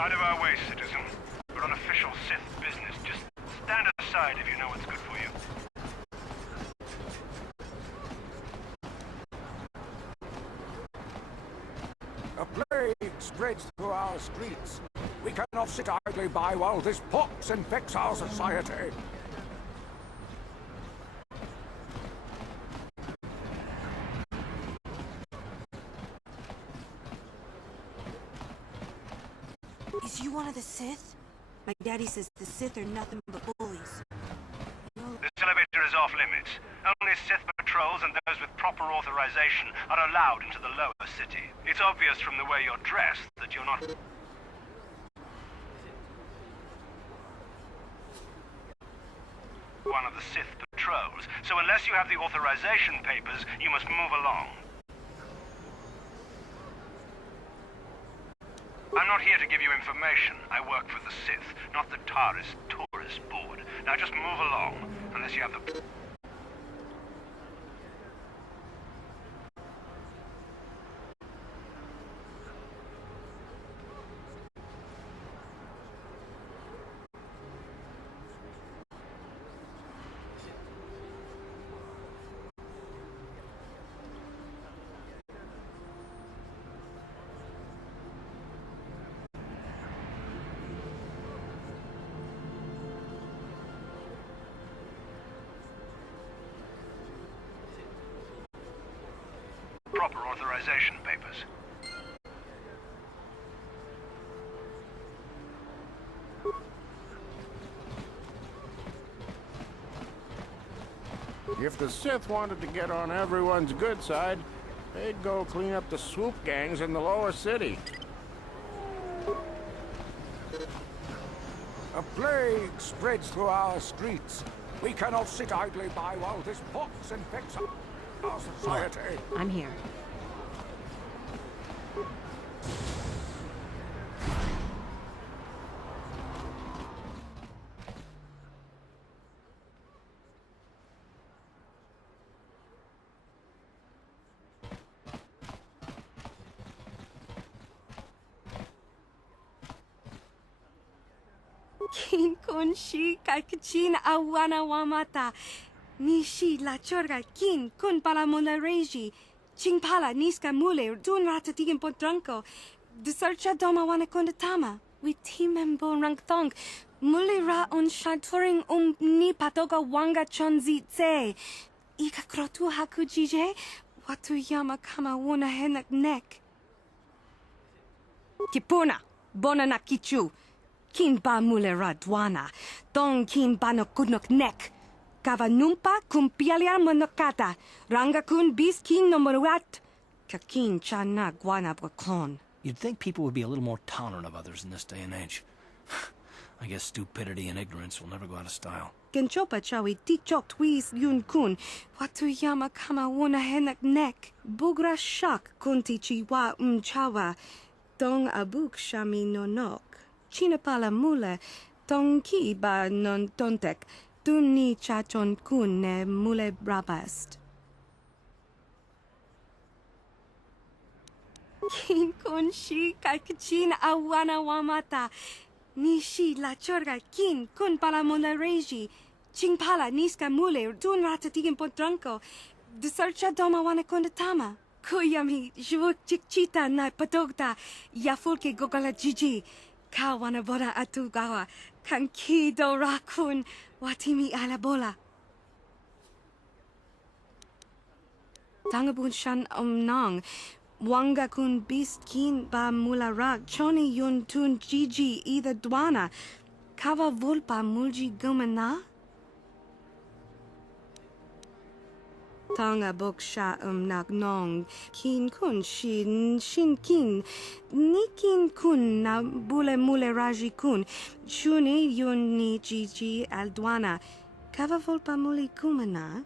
Out of our way, citizen. We're on official Sith business. Just stand aside if you know what's good for you. A plague spreads through our streets. We cannot sit idly by while this pox infects our society. Is you one of the Sith? My daddy says the Sith are nothing but bullies. This elevator is off limits. Only Sith patrols and those with proper authorization are allowed into the lower city. It's obvious from the way you're dressed that you're not... one of the Sith patrols, so unless you have the authorization papers, you must move along. I'm not here to give you information. I work for the Sith, not the tourist board. Now just move along, unless you have the... proper authorization papers. If the Sith wanted to get on everyone's good side, they'd go clean up the swoop gangs in the lower city. A plague spreads through our streets. We cannot sit idly by while this pox infects our society. I'm here. Kin kun shi kakchin awana wamata. Nishi la chorga kin kun pala mula reji. Ching pala niska mule dun rata tigin potranco. De sarcha doma wana kondatama. We timembo rang thong. Mule ra on shaturing ni patoga wanga chonzi tse. Ika krotu haku jije. Watu yama kama wona henak nek. Kipuna. Bona na kichu. Kin ba mule ra dwana. Dong kin ba no kudnok nek. Kava numpa kumpialia monokata. Ranga kun bis kin no moruat. Kakin chana guana brakon. You'd think people would be a little more tolerant of others in this day and age. I guess stupidity and ignorance will never go out of style. Genchopa chawi tichok twis yun kun. Watu yama kama wona henak nek. Bugra shak kunti chiwa chawa. Dong abuk shami nonok. Chinapala mule. Dong ki ba non tontek. Duni chachon kun ne mule brabast. Kin kun shi kakchin awana wamata. Nishi la chorga kin kun pala mula reji. Ching pala niska mule dun rata tigin potranco. De sarcha doma wana kondatama. Kuyami jvuk chikchita na patogta. Yafulke gogala jiji. Kawana boda atugawa. Kankido rakun. Watimi alabola. Tangabun shan omnong. Wanga kun bist kin ba mula rak. Choni yun tun jiji ida dwana. Kava vulpa mulji gumana? Tanga bok sha nagnong. Kin kun shin kin. Nikin kun na bule mule raji kun. Chuni yun ni jiji aldwana. Kava vulpa muli gumana?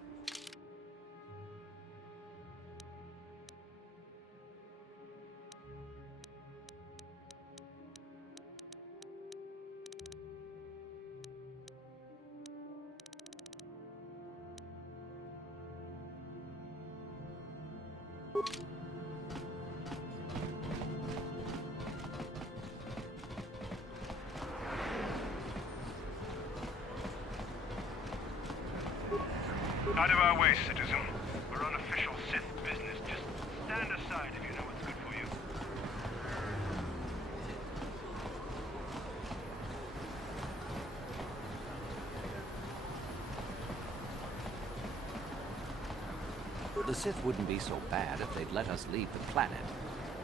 Out of our way, citizen. We're on official Sith business. Just stand aside if you know what's good for you. The Sith wouldn't be so bad if they'd let us leave the planet.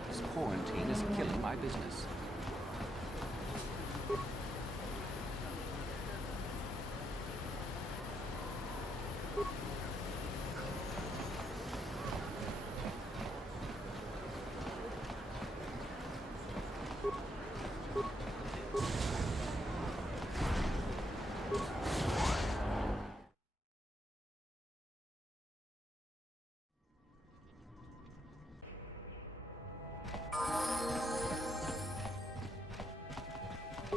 This quarantine is killing my business.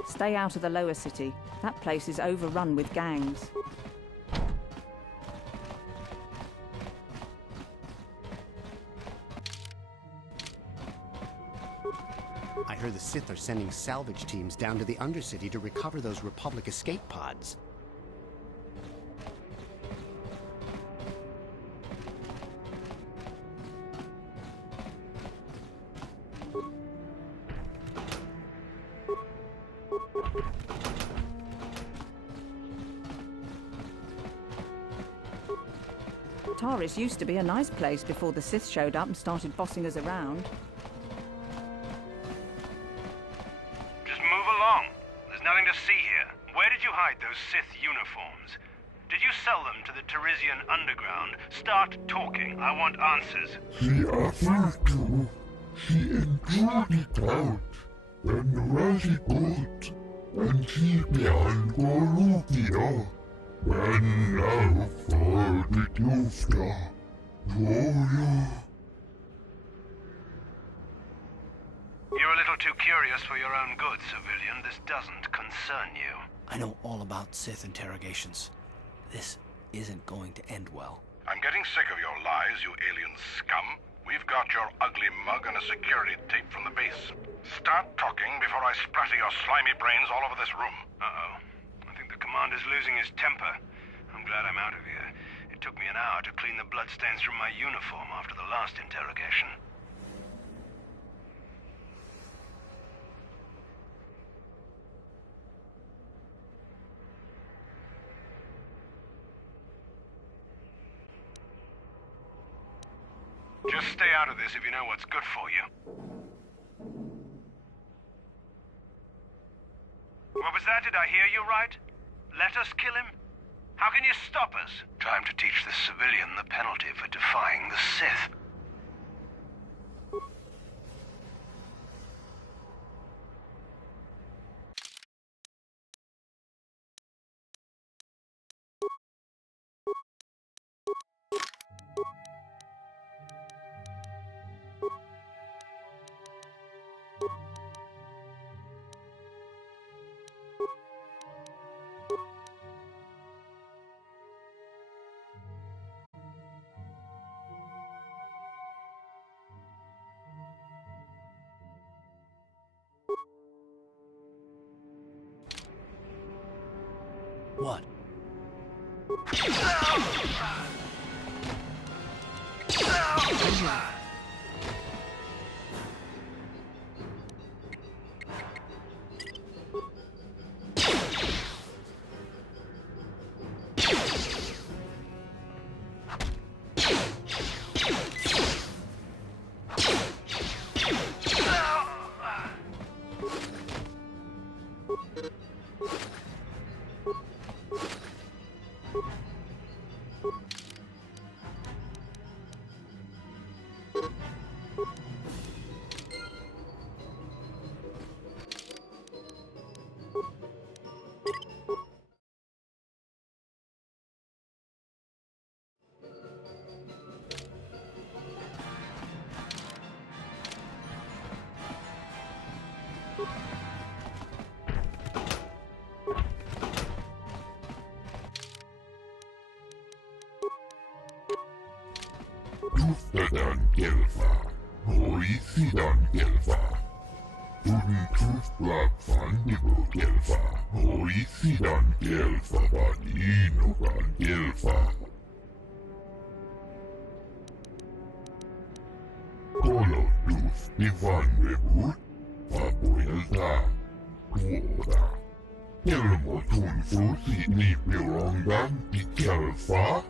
Stay out of the lower city. That place is overrun with gangs. I heard the Sith are sending salvage teams down to the Undercity to recover those Republic escape pods. Taris used to be a nice place before the Sith showed up and started bossing us around. Just move along. There's nothing to see here. Where did you hide those Sith uniforms? Did you sell them to the Tarisian underground? Start talking. I want answers. She offered to. She enjoyed it out. And really good. And she behind Gorufia. And now for the Dufta. Gloria. You're a little too curious for your own good, civilian. This doesn't concern you. I know all about Sith interrogations. This isn't going to end well. I'm getting sick of your lies, you alien scum. We've got your ugly mug and a security tape from the base. Start talking before I splatter your slimy brains all over this room. Uh-oh. I think the commander's losing his temper. I'm glad I'm out of here. It took me an hour to clean the bloodstains from my uniform after the last interrogation. Just stay out of this if you know what's good for you. What was that? Did I hear you right? Let us kill him? How can you stop us? Time to teach this civilian the penalty for defying the Sith. What? Tuftadan Gelfa, Hoisidan Gelfa, Tufla Fandigo Gelfa, Hoisidan Gelfa, Badinogan Gelfa. Ivan Rebut, Papuilta, Tuoda. Kelmo tunfusi ni pirongan di kelfa.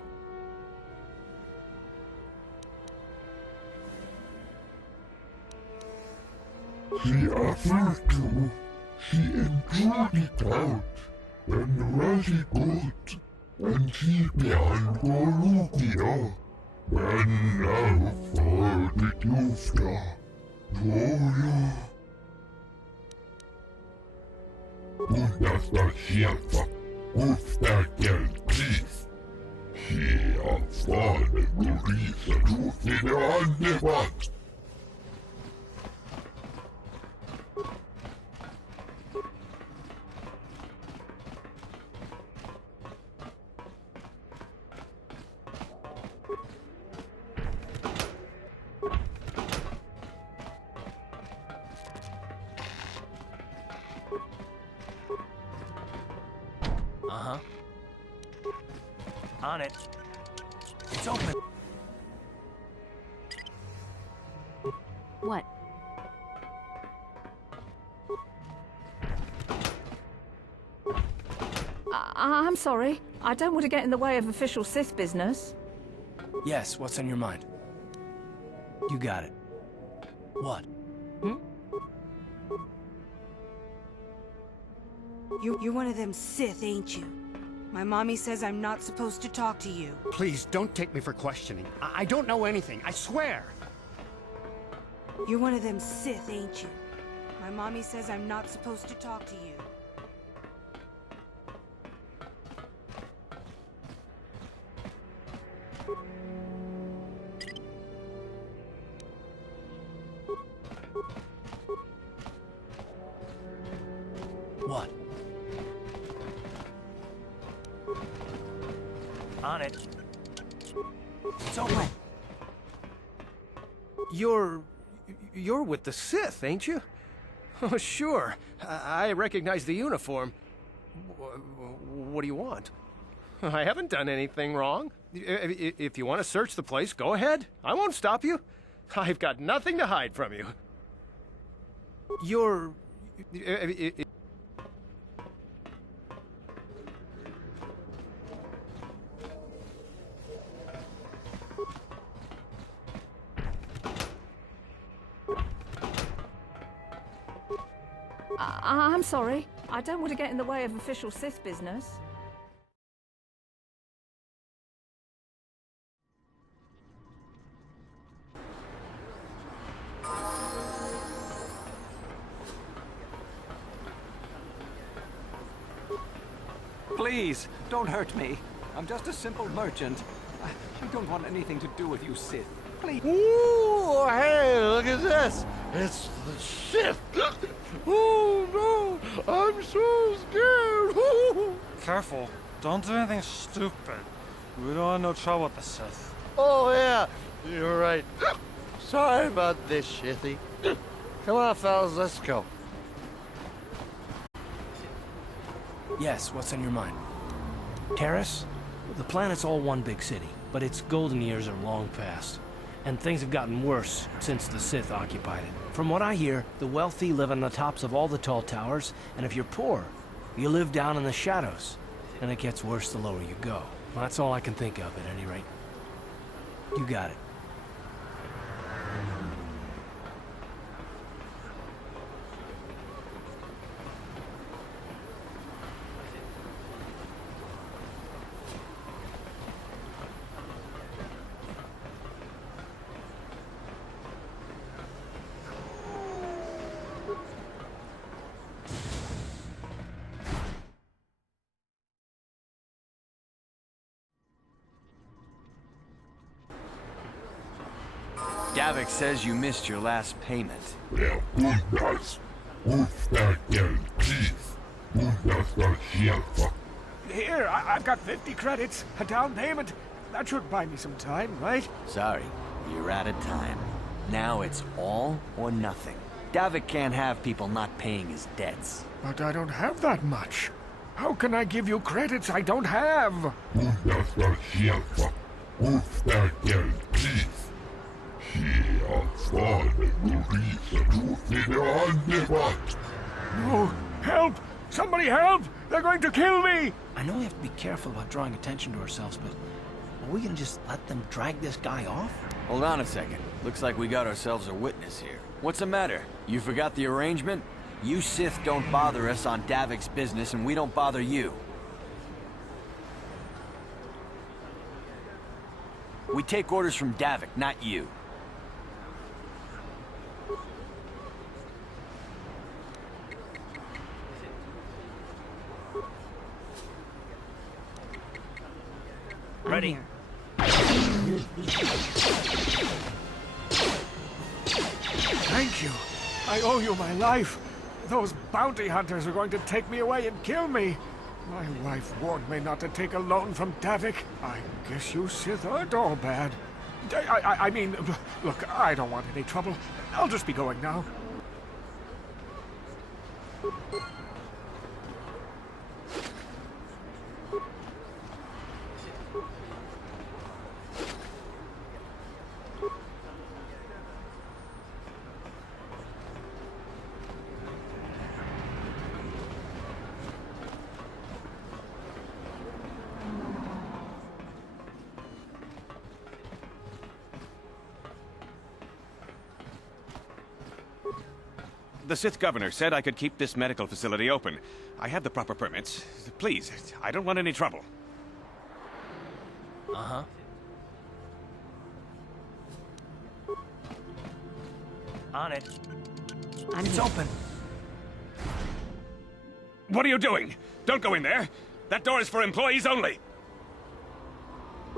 She aftertu, she enjoyed it out, and really good, and she behind Golubia. And now for the Dufta, Gloria. Undasta shelfa, ufta keltis. She afane gurisa tufine andevat. Uh-huh. On it. It's open. What? I'm sorry. I don't want to get in the way of official Sith business. Yes, what's on your mind? You got it. What? You're one of them Sith, ain't you? My mommy says I'm not supposed to talk to you. Please, don't take me for questioning. I don't know anything, I swear. You're one of them Sith, ain't you? My mommy says I'm not supposed to talk to you. What? On it. It's open. You're with the Sith, ain't you? Oh, sure. I recognize the uniform. What do you want? I haven't done anything wrong. If you want to search the place, go ahead. I won't stop you. I've got nothing to hide from you. You're... I'm sorry. I don't want to get in the way of official Sith business. Please, don't hurt me. I'm just a simple merchant. I don't want anything to do with you, Sith. Please. Ooh, hey, look at this. It's the Sith. Oh, no. I'm so scared. Ooh. Careful. Don't do anything stupid. We don't want no trouble with the Sith. Oh, yeah. You're right. Sorry about this, Shithy. Come on, fellas, let's go. Yes, what's on your mind? Terrace? The planet's all one big city, but its golden years are long past. And things have gotten worse since the Sith occupied it. From what I hear, the wealthy live on the tops of all the tall towers, and if you're poor, you live down in the shadows. And it gets worse the lower you go. Well, that's all I can think of, at any rate. You got it. Davik says you missed your last payment. Ja, kundas. Ufta keltis. Undasta shelfa. Here, I've got 50 credits, a down payment. That should buy me some time, right? Sorry, you're out of time. Now it's all or nothing. Davik can't have people not paying his debts. But I don't have that much. How can I give you credits I don't have? Undasta shelfa. Ufta keltis. She No! Help! Somebody help! They're going to kill me! I know we have to be careful about drawing attention to ourselves, but are we gonna just let them drag this guy off? Hold on a second. Looks like we got ourselves a witness here. What's the matter? You forgot the arrangement? You Sith don't bother us on Davik's business, and we don't bother you. We take orders from Davik, not you. Ready. Thank you. I owe you my life. Those bounty hunters are going to take me away and kill me. My wife warned me not to take a loan from Davik. I guess you Sith aren't all bad. I mean, look, I don't want any trouble. I'll just be going now. The Sith governor said I could keep this medical facility open. I have the proper permits. Please, I don't want any trouble. Uh-huh. On it. It's open. What are you doing? Don't go in there. That door is for employees only.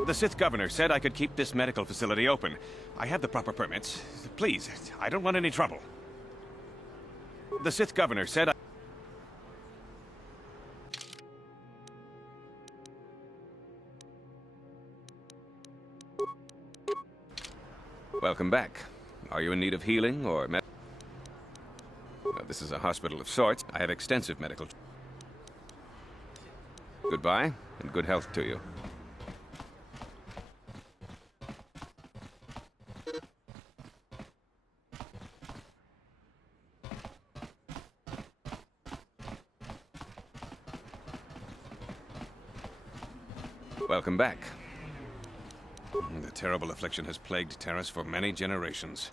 The Sith governor said I could keep this medical facility open. I have the proper permits. Please, I don't want any trouble. The Sith governor said Welcome back. Are you in need of healing or this is a hospital of sorts. I have extensive medical. Goodbye, and good health to you. Welcome back. The terrible affliction has plagued Terrace for many generations.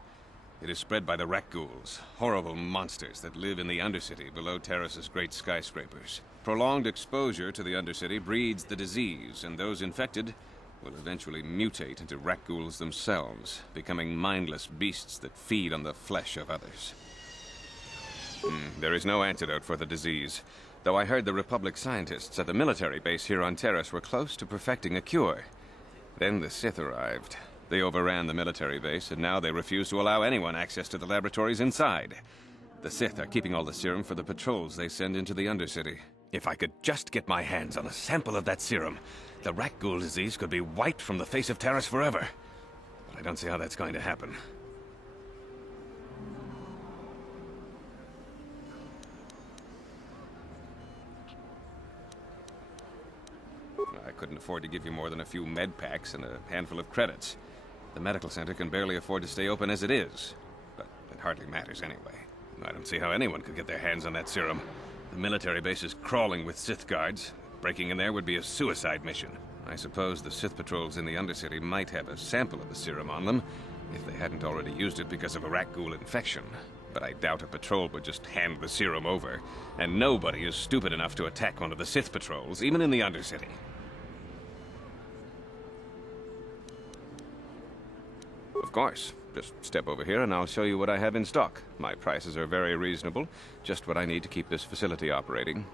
It is spread by the rat ghouls, horrible monsters that live in the Undercity below Terrace's great skyscrapers. Prolonged exposure to the Undercity breeds the disease, and those infected will eventually mutate into rat ghouls themselves, becoming mindless beasts that feed on the flesh of others. There is no antidote for the disease, though I heard the Republic scientists at the military base here on Terrace were close to perfecting a cure. Then the Sith arrived. They overran the military base, and now they refuse to allow anyone access to the laboratories inside. The Sith are keeping all the serum for the patrols they send into the Undercity. If I could just get my hands on a sample of that serum, the rat ghoul disease could be wiped from the face of Terrace forever. But I don't see how that's going to happen. I couldn't afford to give you more than a few med packs and a handful of credits. The medical center can barely afford to stay open as it is. But it hardly matters anyway. I don't see how anyone could get their hands on that serum. The military base is crawling with Sith guards. Breaking in there would be a suicide mission. I suppose the Sith patrols in the Undercity might have a sample of the serum on them, if they hadn't already used it because of a rat ghoul infection. But I doubt a patrol would just hand the serum over. And nobody is stupid enough to attack one of the Sith patrols, even in the Undercity. Of course. Just step over here and I'll show you what I have in stock. My prices are very reasonable, just what I need to keep this facility operating.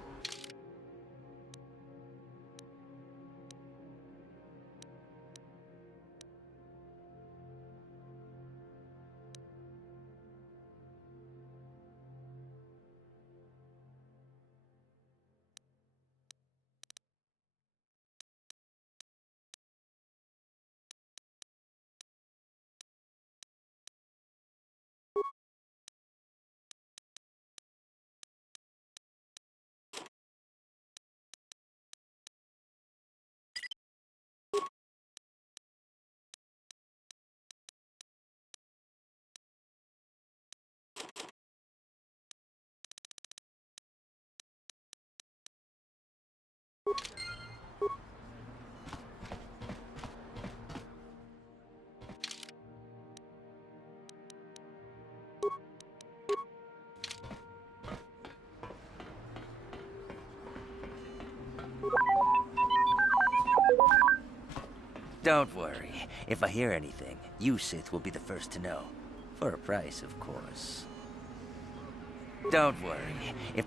Don't worry. If I hear anything, you Sith will be the first to know. For a price, of course. Don't worry. If...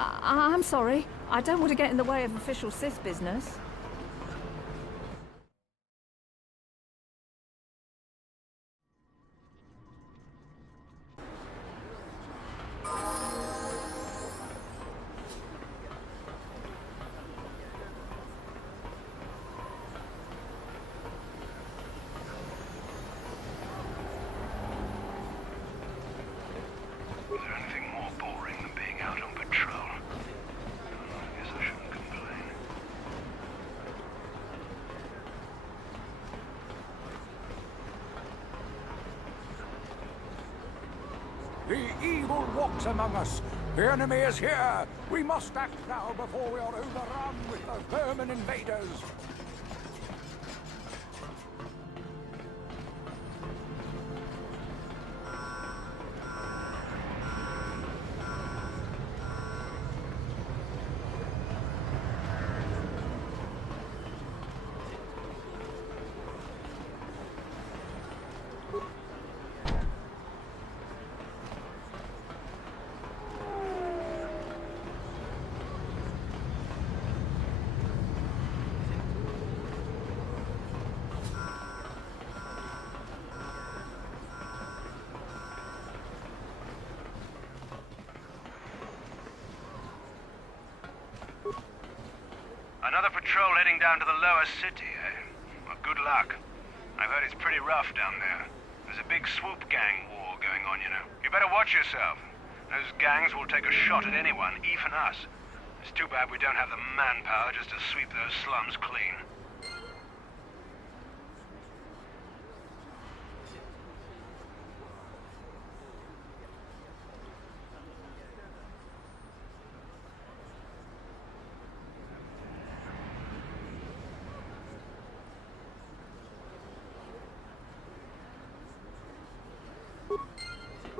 I'm sorry. I don't want to get in the way of official Sith business. Is there anything more boring than being out on patrol? I guess I shouldn't complain. The evil walks among us. The enemy is here. We must act now before we are overrun with the vermin invaders. Another patrol heading down to the lower city, eh? Well, good luck. I've heard it's pretty rough down there. There's a big swoop gang war going on, you know. You better watch yourself. Those gangs will take a shot at anyone, even us. It's too bad we don't have the manpower just to sweep those slums clean.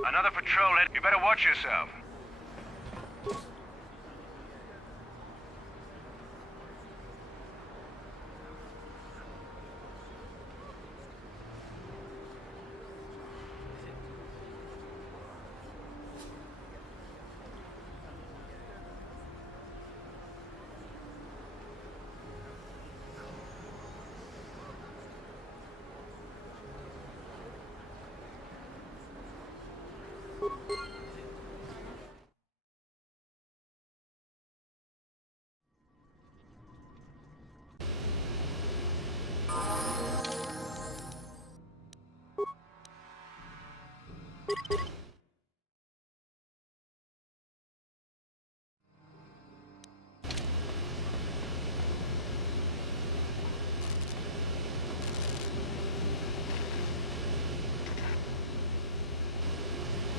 Another patrol head. You better watch yourself.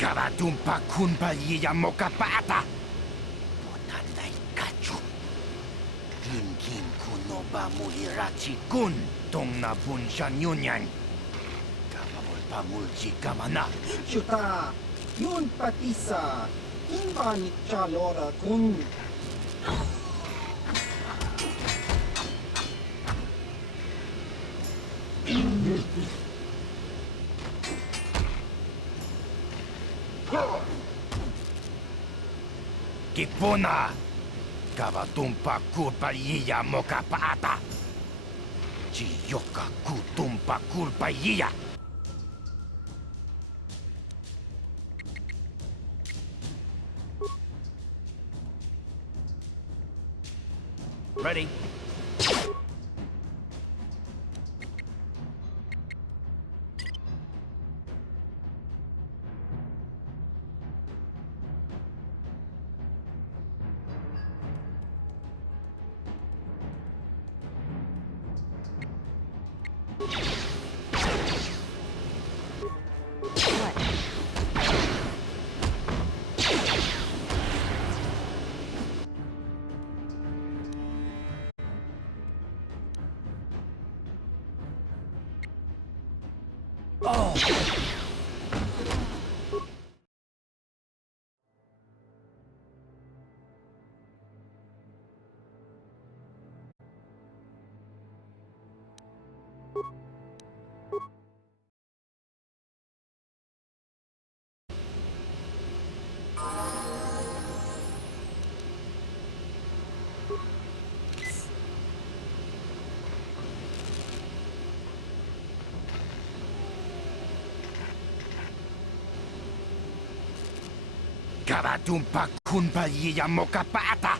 Karatumpa kunpa yiya mokapata. Bonanay kachu. Kin kunoba mulirachi kun tong na bunshan yunyan. Kamamul pamulchi kamana. Chuta, yun patisa, imban chalora kun. Kipuna. Kavatumpa kulpa yiya mokapata. Chiyoka kutumpa kulpa yiya. Ready? Oh! Karatumpa kunpaliya mokapata.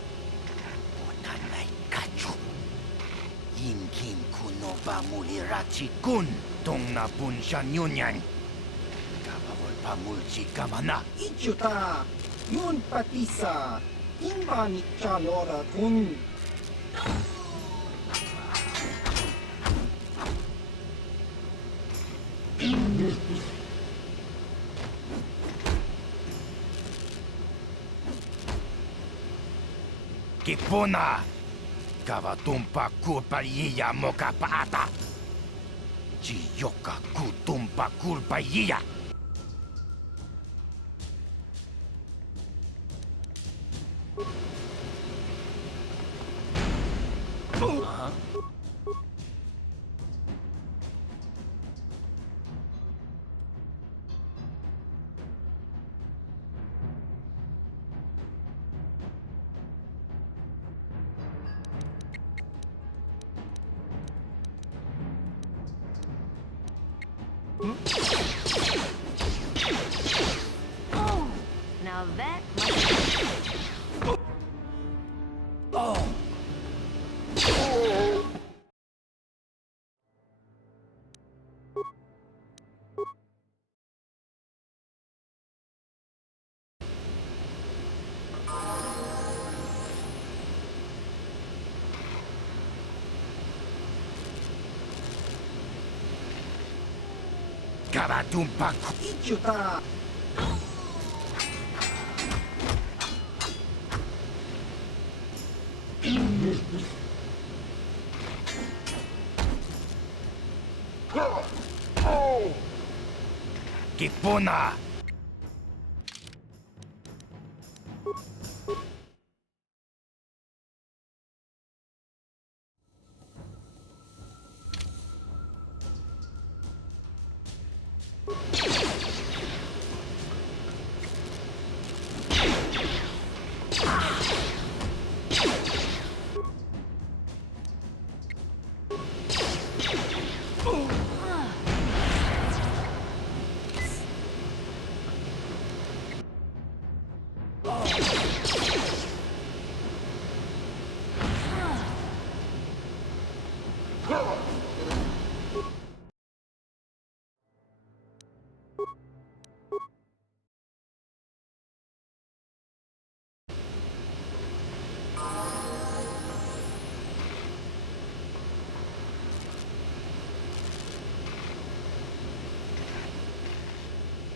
Onanay kachu. Yinkin kunoba mulirachi kun. Tong napun siya nyunyan. Kabawal pamulchi kamana. Ichuta, yun patisa, imba ni Chalora kun. Kipuna. Kavatumpa kulpaliya mokapata. Chiyoka kutumpa kulpaliya. Oh, now that must Karatumpa Ichuta, Kipuna.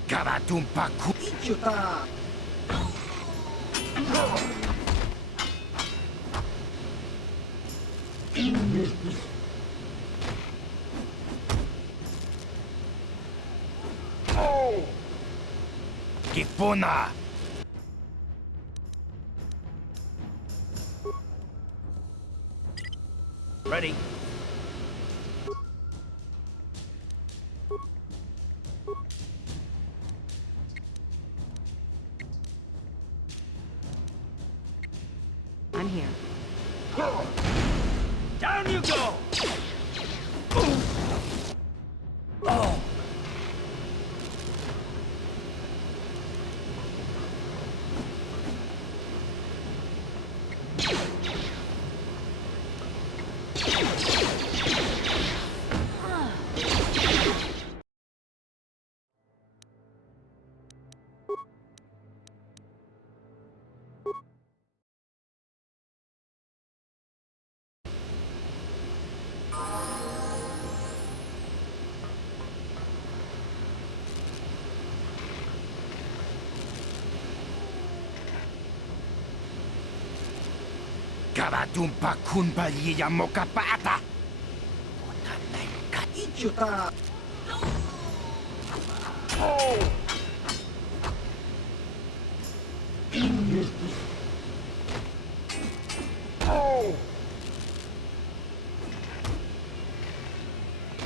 Karatumpa ku. Ichuta, Kipuna. Ready? I'm here. Down you go! Karatumpa kunpaliya mokapata. Onanay kachu. Ichuta,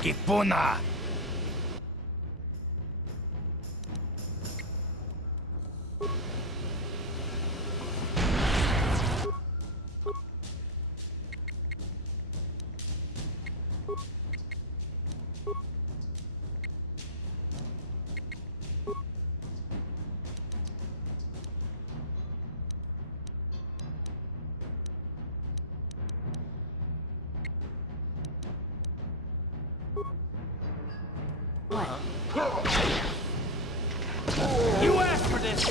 Kipuna. You asked for this!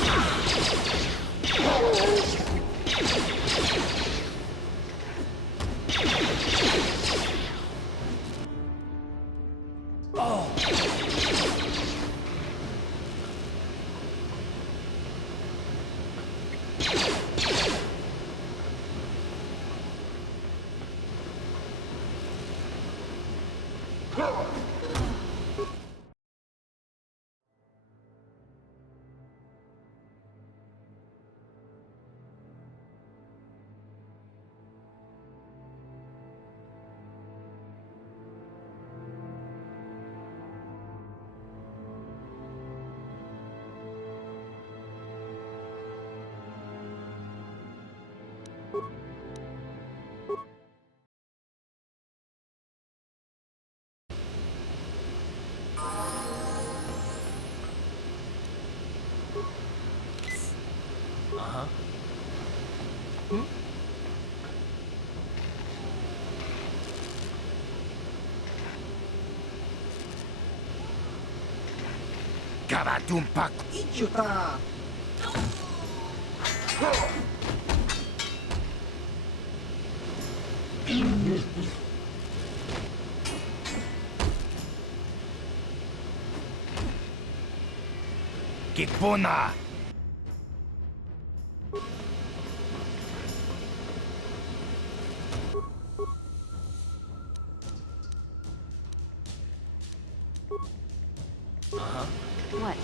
Uh-huh. Kavatumpak. Ichuta. Kipuna. What?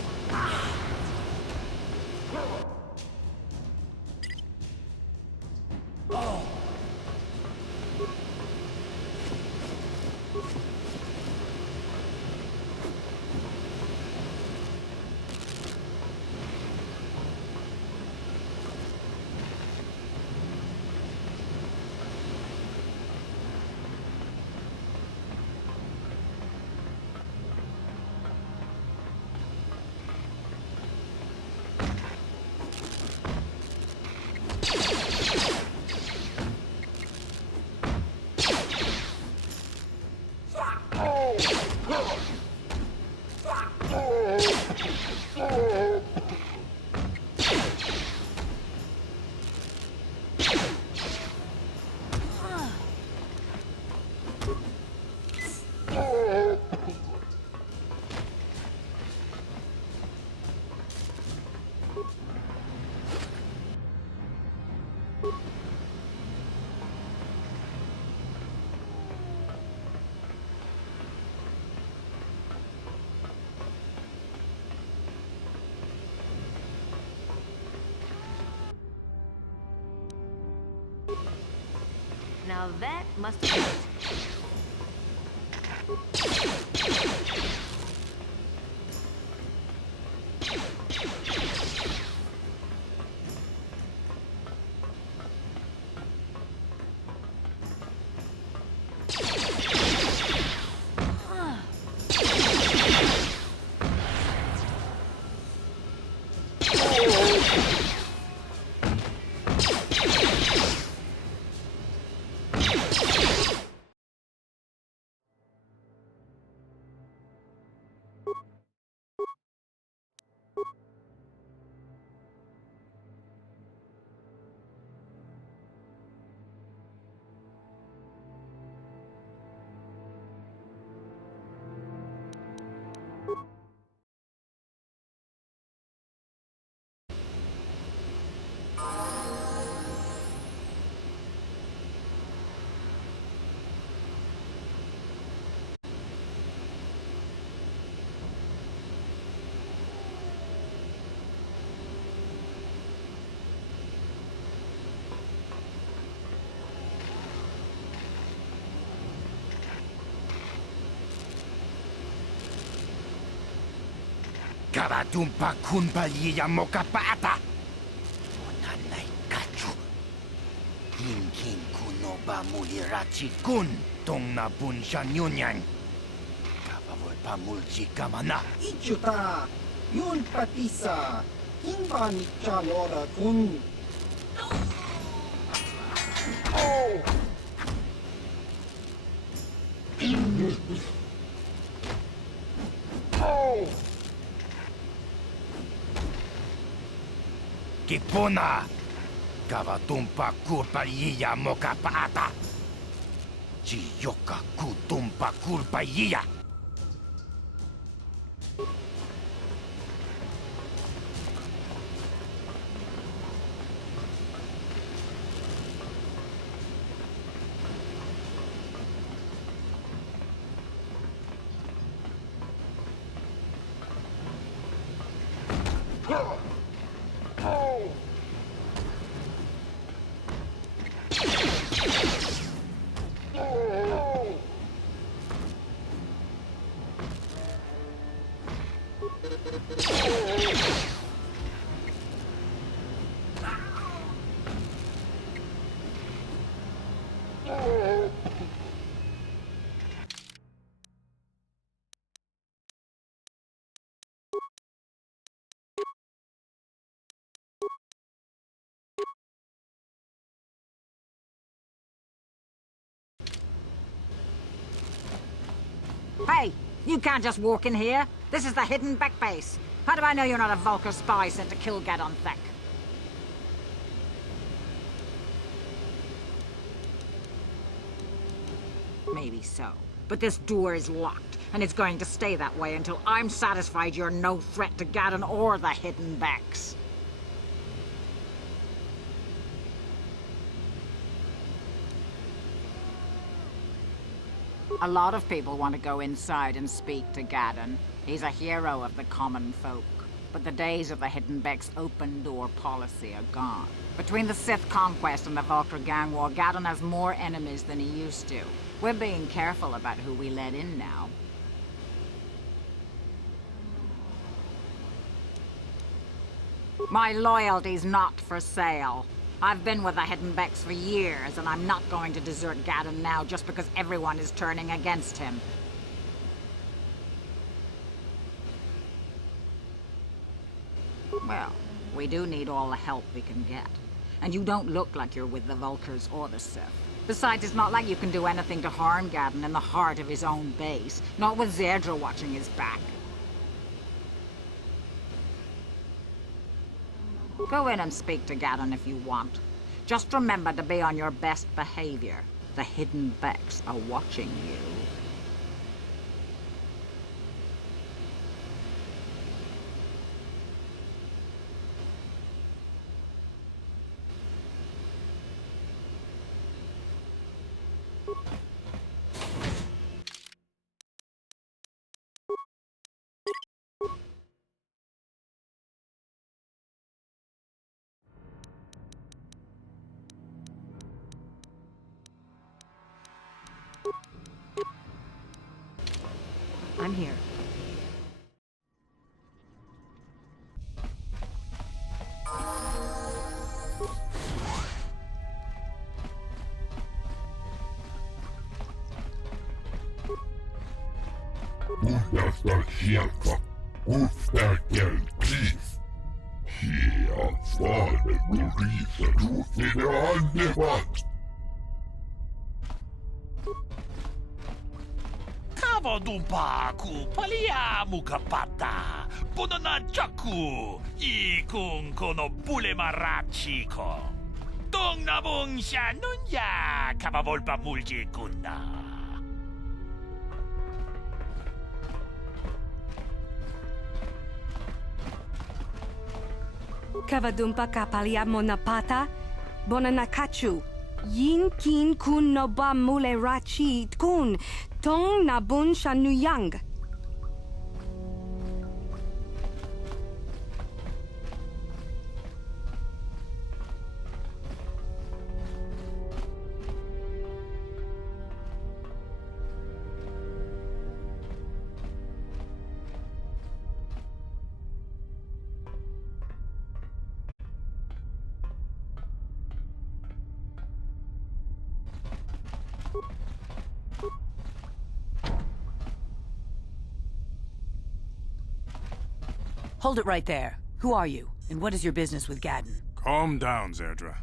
Now that must have hurt. Kavatumpa kunpaliya mokapata. Onanay kachu. Hinkin kunoba mulirachi kun tong nabun siya nyunyan. Kapawal pamulji kamana. Ichuta. Yun patisa. Kimba ni Chalora kun. Kipuna! Kavatumpa kurpaiya mokapata! Chiyoka kutumpa kurpaiya! Hey, you can't just walk in here. This is the hidden back base. How do I know you're not a Vulcar spy sent to kill Gadon Thek? Maybe so. But this door is locked, and it's going to stay that way until I'm satisfied you're no threat to Gadon or the hidden backs. A lot of people want to go inside and speak to Gadon. He's a hero of the common folk. But the days of the Hidden Beck's open-door policy are gone. Between the Sith conquest and the Vulcar gang war, Gadon has more enemies than he used to. We're being careful about who we let in now. My loyalty's not for sale. I've been with the Hidden Becks for years, and I'm not going to desert Gadon now just because everyone is turning against him. Well, we do need all the help we can get. And you don't look like you're with the Vulcars or the Sith. Besides, it's not like you can do anything to harm Gadon in the heart of his own base. Not with Zedra watching his back. Go in and speak to Gadon if you want. Just remember to be on your best behavior. The Hidden Becks are watching you. I'm here. Uudasta sieltä, uutta keltiif. Hier fahren wir diese Route der Angewandt. Kavodumpaku paliamu kapata. Bonanachaku. Ikun kono bulemarachiko. Dong nabong siya nunya. Kavavolpa mulji kunna. Kavadumpa kapaliamo na pata, bonanakachu. Yin kin kun no ba mule rachi kun, tong na bun shanuyang. Hold it right there. Who are you, and what is your business with Gadon? Calm down, Zerdra.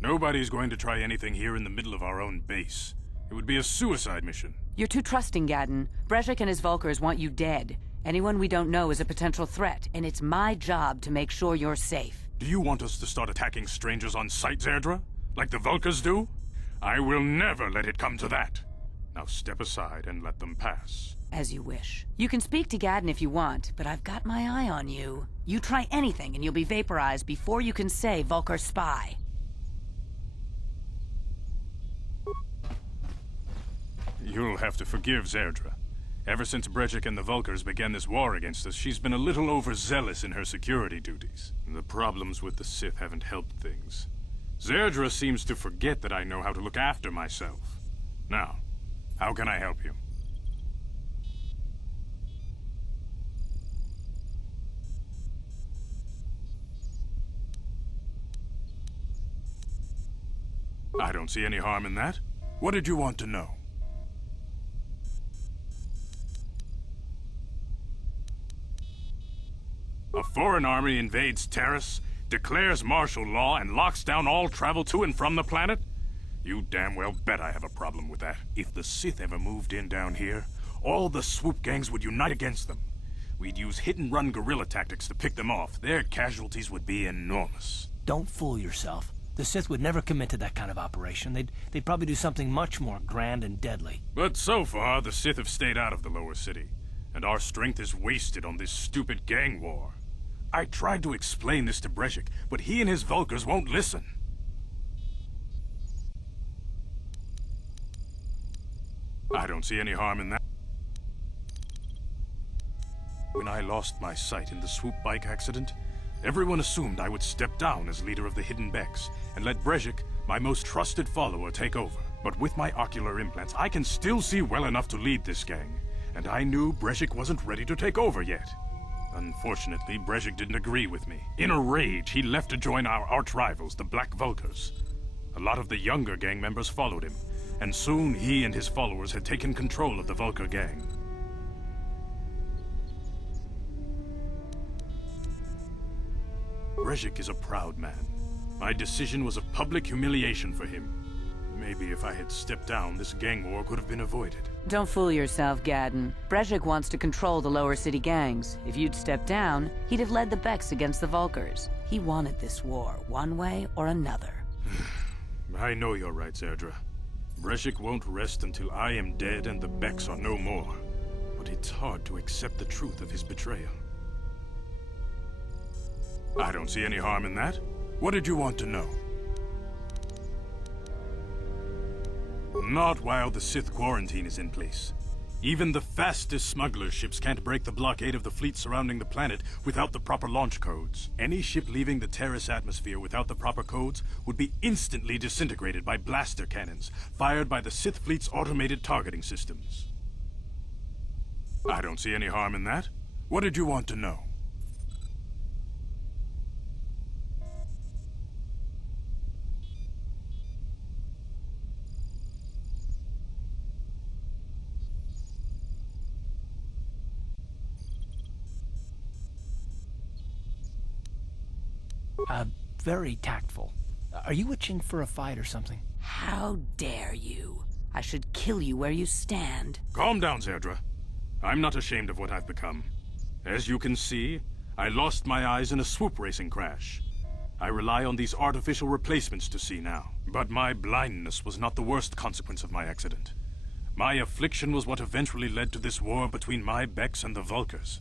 Nobody's going to try anything here in the middle of our own base. It would be a suicide mission. You're too trusting, Gadon. Breshik and his Vulcars want you dead. Anyone we don't know is a potential threat, and it's my job to make sure you're safe. Do you want us to start attacking strangers on sight, Zerdra? Like the Vulkars do? I will never let it come to that. Now step aside and let them pass. As you wish. You can speak to Gadden if you want, but I've got my eye on you. You try anything and you'll be vaporized before you can say Vulkar spy. You'll have to forgive Zerdra. Ever since Brejik and the Vulkars began this war against us, she's been a little overzealous in her security duties. The problems with the Sith haven't helped things. Zerdra seems to forget that I know how to look after myself. Now, how can I help you? I don't see any harm in that. What did you want to know? A foreign army invades Terrace, declares martial law, and locks down all travel to and from the planet? You damn well bet I have a problem with that. If the Sith ever moved in down here, all the swoop gangs would unite against them. We'd use hit-and-run guerrilla tactics to pick them off. Their casualties would be enormous. Don't fool yourself. The Sith would never commit to that kind of operation. They'd probably do something much more grand and deadly. But so far, the Sith have stayed out of the lower city, and our strength is wasted on this stupid gang war. I tried to explain this to Brejik, but he and his Vulkars won't listen. I don't see any harm in that. When I lost my sight in the swoop bike accident, everyone assumed I would step down as leader of the Hidden Becks and let Brejik, my most trusted follower, take over. But with my ocular implants, I can still see well enough to lead this gang, and I knew Brejik wasn't ready to take over yet. Unfortunately, Brejik didn't agree with me. In a rage, he left to join our arch-rivals, the Black Vulkars. A lot of the younger gang members followed him, and soon he and his followers had taken control of the Vulkar gang. Brejik is a proud man. My decision was a public humiliation for him. Maybe if I had stepped down, this gang war could have been avoided. Don't fool yourself, Gadden. Brejik wants to control the lower city gangs. If you'd stepped down, he'd have led the Becks against the Vulkars. He wanted this war, one way or another. I know you're right, Zerdra. Brejik won't rest until I am dead and the Becks are no more. But it's hard to accept the truth of his betrayal. I don't see any harm in that. What did you want to know? Not while the Sith quarantine is in place. Even the fastest smuggler ships can't break the blockade of the fleet surrounding the planet without the proper launch codes. Any ship leaving the Terrace atmosphere without the proper codes would be instantly disintegrated by blaster cannons, fired by the Sith fleet's automated targeting systems. I don't see any harm in that. What did you want to know? Very tactful. Are you itching for a fight or something? How dare you? I should kill you where you stand. Calm down, Zerdra. I'm not ashamed of what I've become. As you can see, I lost my eyes in a swoop racing crash. I rely on these artificial replacements to see now. But my blindness was not the worst consequence of my accident. My affliction was what eventually led to this war between my Becks and the Vulkars.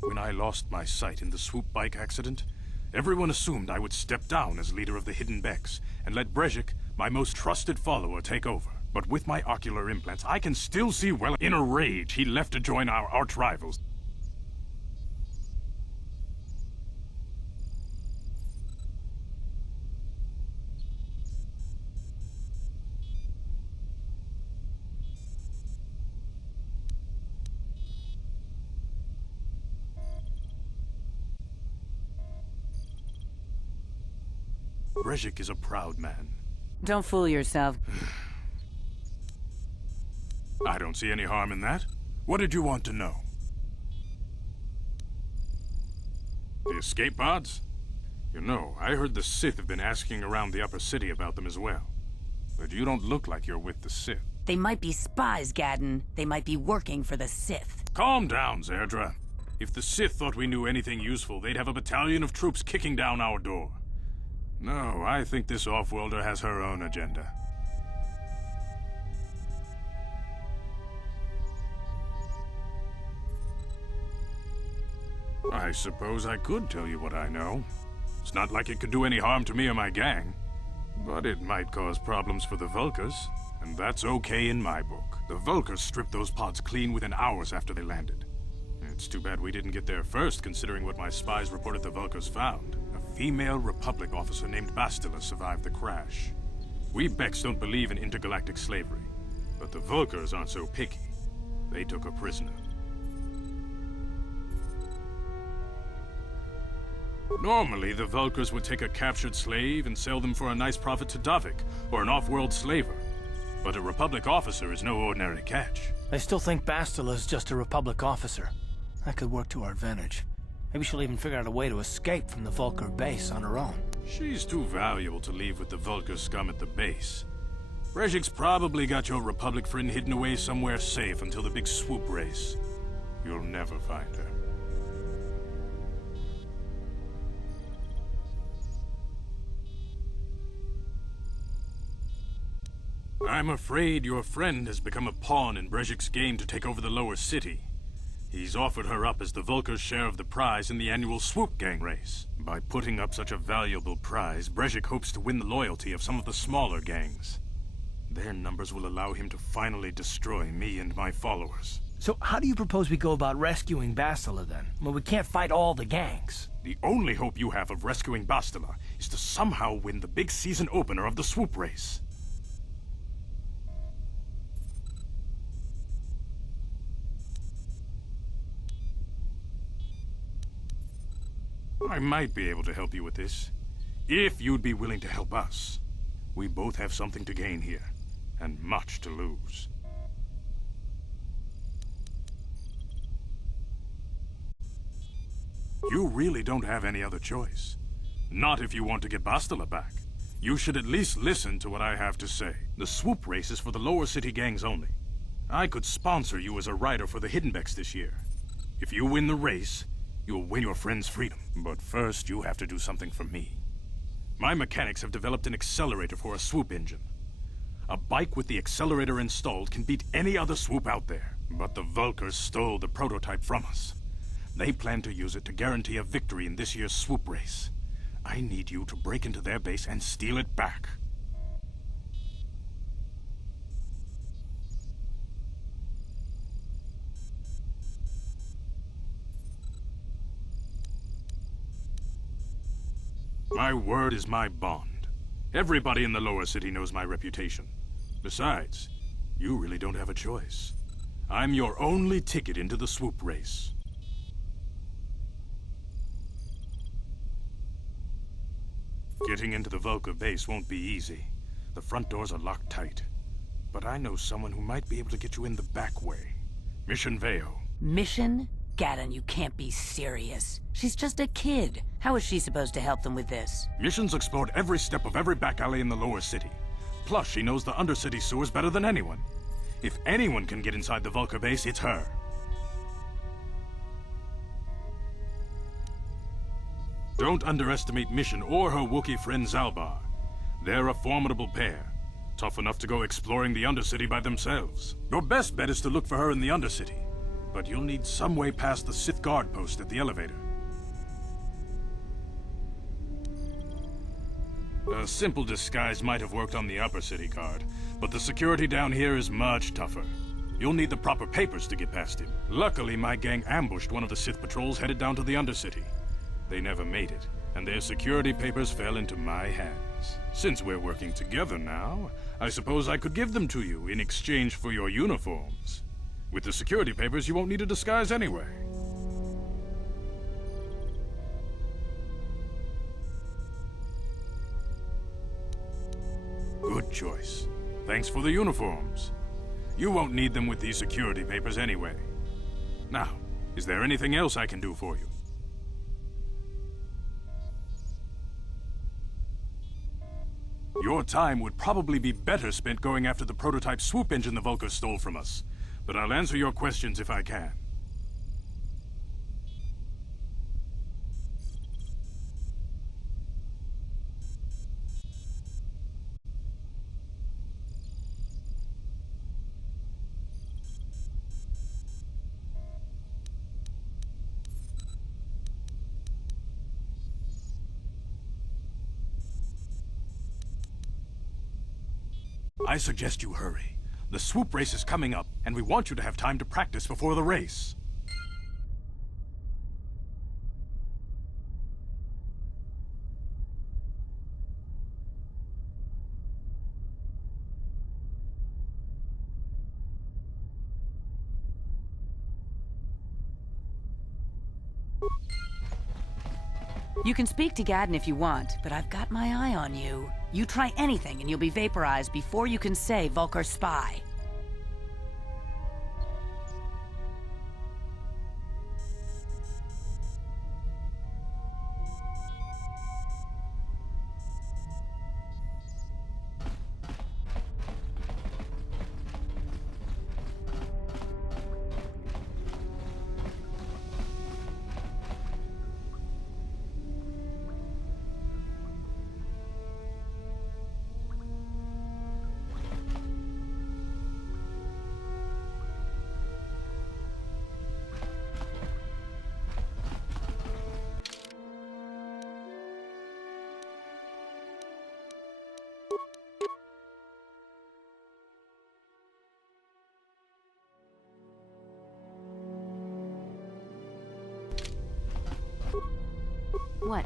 When I lost my sight in the swoop bike accident, everyone assumed I would step down as leader of the Hidden Becks and let Brejik, my most trusted follower, take over. But with my ocular implants, I can still see well. In a rage, he left to join our arch-rivals. Brejik is a proud man. Don't fool yourself. I don't see any harm in that. What did you want to know? The escape pods? You know, I heard the Sith have been asking around the upper city about them as well. But you don't look like you're with the Sith. They might be spies, Gaddon. They might be working for the Sith. Calm down, Zerdra. If the Sith thought we knew anything useful, they'd have a battalion of troops kicking down our door. No, I think this off-worlder has her own agenda. I suppose I could tell you what I know. It's not like it could do any harm to me or my gang. But it might cause problems for the Vulkars, and that's okay in my book. The Vulkars stripped those pods clean within hours after they landed. It's too bad we didn't get there first, considering what my spies reported the Vulkars found. A female Republic officer named Bastilla survived the crash. We Becks don't believe in intergalactic slavery, but the Vulkars aren't so picky. They took her prisoner. Normally, the Vulkars would take a captured slave and sell them for a nice profit to Davik, or an off-world slaver. But a Republic officer is no ordinary catch. I still think Bastilla's just a Republic officer. That could work to our advantage. Maybe she'll even figure out a way to escape from the Vulkar base on her own. She's too valuable to leave with the Vulkar scum at the base. Brejik's probably got your Republic friend hidden away somewhere safe until the big swoop race. You'll never find her. I'm afraid your friend has become a pawn in Brejik's game to take over the lower city. He's offered her up as the Vulkar's share of the prize in the annual Swoop Gang race. By putting up such a valuable prize, Brejik hopes to win the loyalty of some of the smaller gangs. Their numbers will allow him to finally destroy me and my followers. So how do you propose we go about rescuing Bastilla then? Well, we can't fight all the gangs. The only hope you have of rescuing Bastilla is to somehow win the big season opener of the Swoop race. I might be able to help you with this, if you'd be willing to help us. We both have something to gain here, and much to lose. You really don't have any other choice. Not if you want to get Bastilla back. You should at least listen to what I have to say. The swoop race is for the lower city gangs only. I could sponsor you as a rider for the Hiddenbecks this year. If you win the race, you'll win your friend's freedom. But first, you have to do something for me. My mechanics have developed an accelerator for a swoop engine. A bike with the accelerator installed can beat any other swoop out there. But the Vulkars stole the prototype from us. They plan to use it to guarantee a victory in this year's swoop race. I need you to break into their base and steal it back. My word is my bond. Everybody in the lower city knows my reputation. Besides, you really don't have a choice. I'm your only ticket into the swoop race. Getting into the Vulkar base won't be easy. The front doors are locked tight. But I know someone who might be able to get you in the back way. Mission Veo. Mission? Gaddon, you can't be serious. She's just a kid. How is she supposed to help them with this? Mission's explored every step of every back alley in the lower city. Plus, she knows the undercity sewers better than anyone. If anyone can get inside the Vulkar base, it's her. Don't underestimate Mission or her Wookiee friend Zalbar. They're a formidable pair. Tough enough to go exploring the Undercity by themselves. Your best bet is to look for her in the Undercity. But you'll need some way past the Sith guard post at the elevator. A simple disguise might have worked on the Upper City guard, but the security down here is much tougher. You'll need the proper papers to get past him. Luckily, my gang ambushed one of the Sith patrols headed down to the Undercity. They never made it, and their security papers fell into my hands. Since we're working together now, I suppose I could give them to you in exchange for your uniforms. With the security papers, you won't need a disguise anyway. Good choice. Thanks for the uniforms. You won't need them with these security papers anyway. Now, is there anything else I can do for you? Your time would probably be better spent going after the prototype swoop engine the Vulkars stole from us. But I'll answer your questions if I can. I suggest you hurry. The swoop race is coming up, and we want you to have time to practice before the race. You can speak to Gadden if you want, but I've got my eye on you. You try anything and you'll be vaporized before you can say Vulkar spy. What?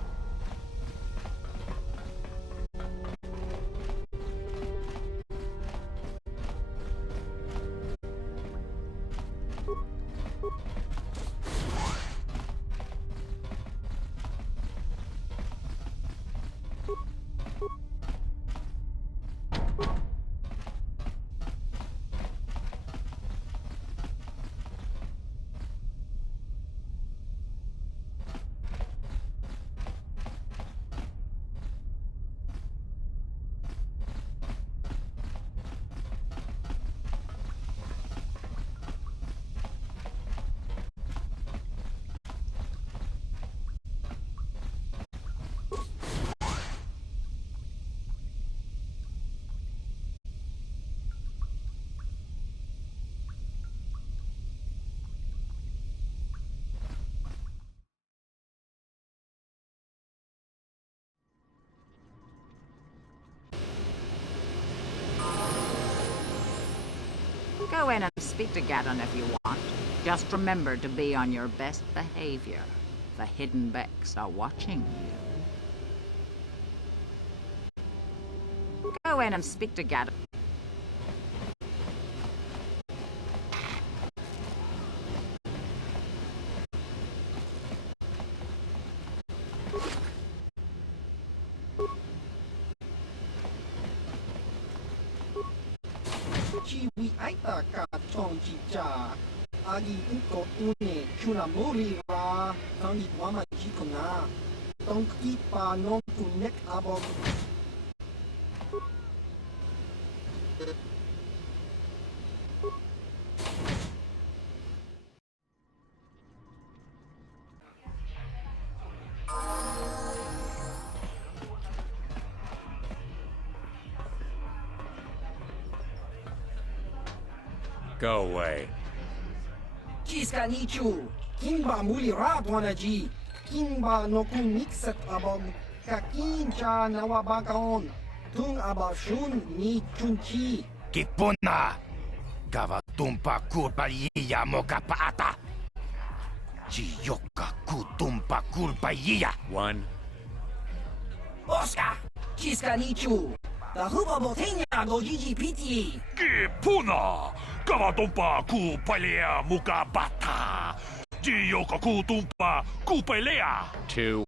Go in and speak to Gadden if you want. Just remember to be on your best behavior. The Hidden Becks are watching you. Go in and speak to Gadden. Chiwi aita ka chong chicha. Agi uko une chuna muri ra. Tangi wama jikona. Tong ipa non kunek abog. Go away. Chiska nichu. Kimba muli ra ji. Kimba no kun mixet abog. Kakincha nawabagaon. Tung abashun ni chunchi. Kipuna! Gavatumpa kulpaiya mokapaata! Chiyoka kutumpa kulpaiya! One. Oscar! Chiska nichu. The huba botenya go GGPT. Kipuna! Kavatumpa kupalea mukabata! Jiyoka kutumpa kupelea! Two.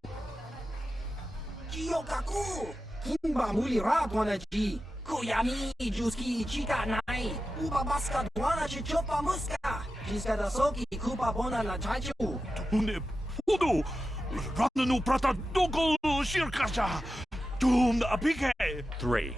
Jiyokaku! Kimba muli ra ji. Kuyami juski chika nai. Uba baska dwana chichopa muska. Chiska da soki kupa bona la chachu. Tune pudu! Rannu prata doko shirkasha! Doom the PK. 3.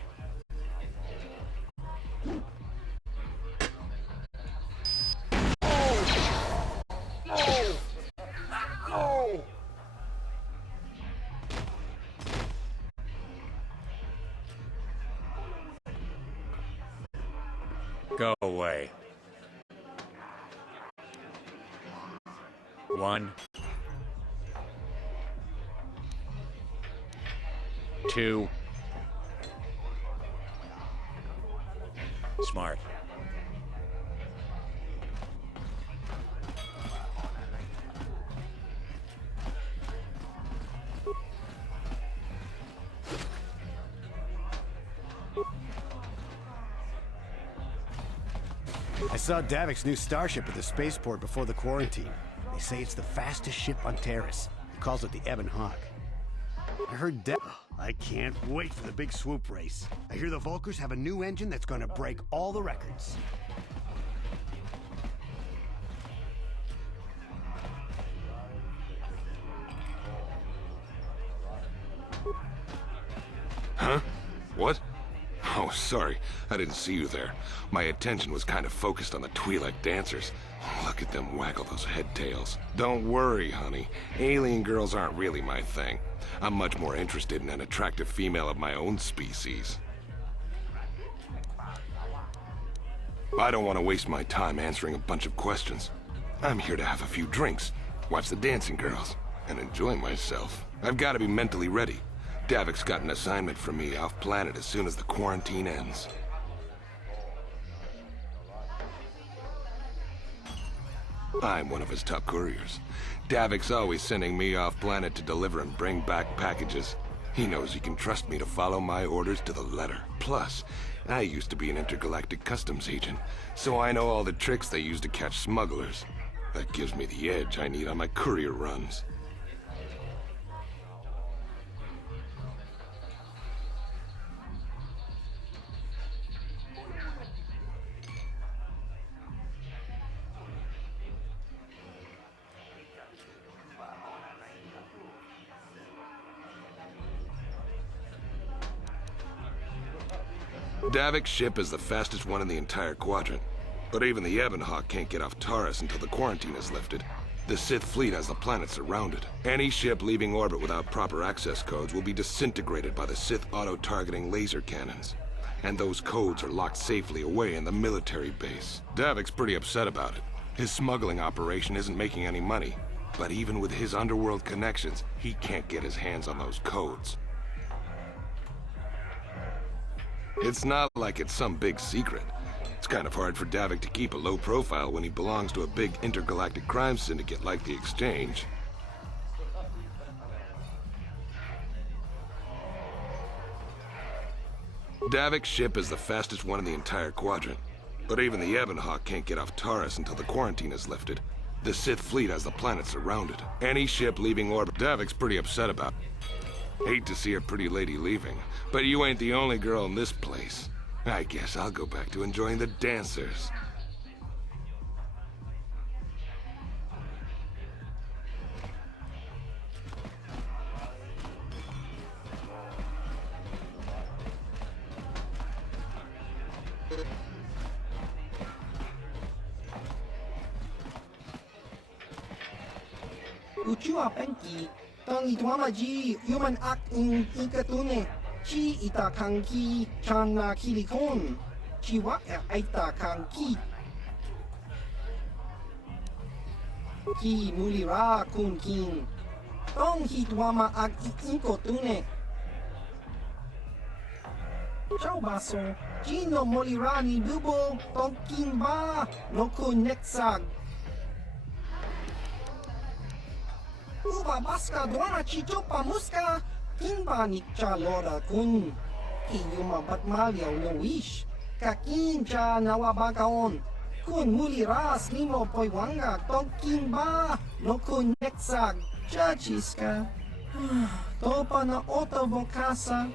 Go away. 1. 2. Smart. I saw Davik's new starship at the spaceport before the quarantine. They say it's the fastest ship on Terrace. He calls it the Ebon Hawk. I heard I can't wait for the big swoop race. I hear the Vulkars have a new engine that's gonna break all the records. Huh? What? Oh, sorry. I didn't see you there. My attention was kind of focused on the Twi'lek dancers. Look at them waggle those head tails. Don't worry, honey. Alien girls aren't really my thing. I'm much more interested in an attractive female of my own species. I don't want to waste my time answering a bunch of questions. I'm here to have a few drinks, watch the dancing girls, and enjoy myself. I've got to be mentally ready. Davik's got an assignment for me off-planet as soon as the quarantine ends. I'm one of his top couriers. Davik's always sending me off-planet to deliver and bring back packages. He knows he can trust me to follow my orders to the letter. Plus, I used to be an intergalactic customs agent, so I know all the tricks they use to catch smugglers. That gives me the edge I need on my courier runs. Davik's ship is the fastest one in the entire quadrant. But even the Ebon Hawk can't get off Taurus until the quarantine is lifted. The Sith fleet has the planet surrounded. Any ship leaving orbit without proper access codes will be disintegrated by the Sith auto-targeting laser cannons. And those codes are locked safely away in the military base. Davik's pretty upset about it. His smuggling operation isn't making any money. But even with his underworld connections, he can't get his hands on those codes. It's not like it's some big secret. It's kind of hard for Davik to keep a low profile when he belongs to a big intergalactic crime syndicate like the Exchange. Davik's ship is the fastest one in the entire quadrant. But even the Ebon Hawk can't get off Taurus until the quarantine is lifted. The Sith fleet has the planet surrounded. Any ship leaving orbit, Davik's pretty upset about. Hate to see a pretty lady leaving, but you ain't the only girl in this place. I guess I'll go back to enjoying the dancers. Uchua penki, tang itwamaji, human act in ikatune, chi ita kanki, chana kilikon, chiwa aita kanki. Ki mulira kun kin, tong hitwama ak ikotune. Ciao baso, Gino molirani bubo, tong kimba, no kun nexag. Uba baska duana chichopa muska, kimba nikcha lora kun. Iyuma batmalyaw no wish, kakincha nawabagaon. Kun muliras limo poiwanga, tong kimba, no kun nexag. Chachiska, topa na oto bokasa.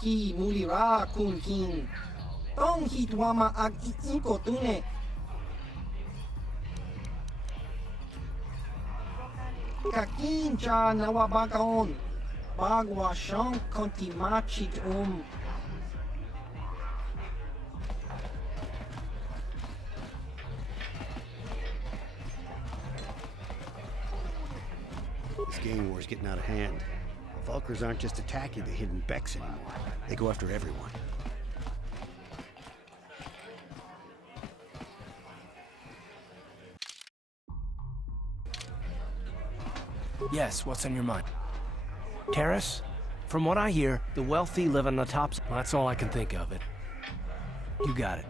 Ki mulira kun kin, tong hitwama ag ikotune. Kakinja nawabagaon. Bagwa siyang kontimachit This gang war's getting out of hand. The Vulkars aren't just attacking the hidden Becks anymore. They go after everyone. Yes, what's on your mind? Terrace? From what I hear, the wealthy live on the tops. That's all I can think of it. You got it.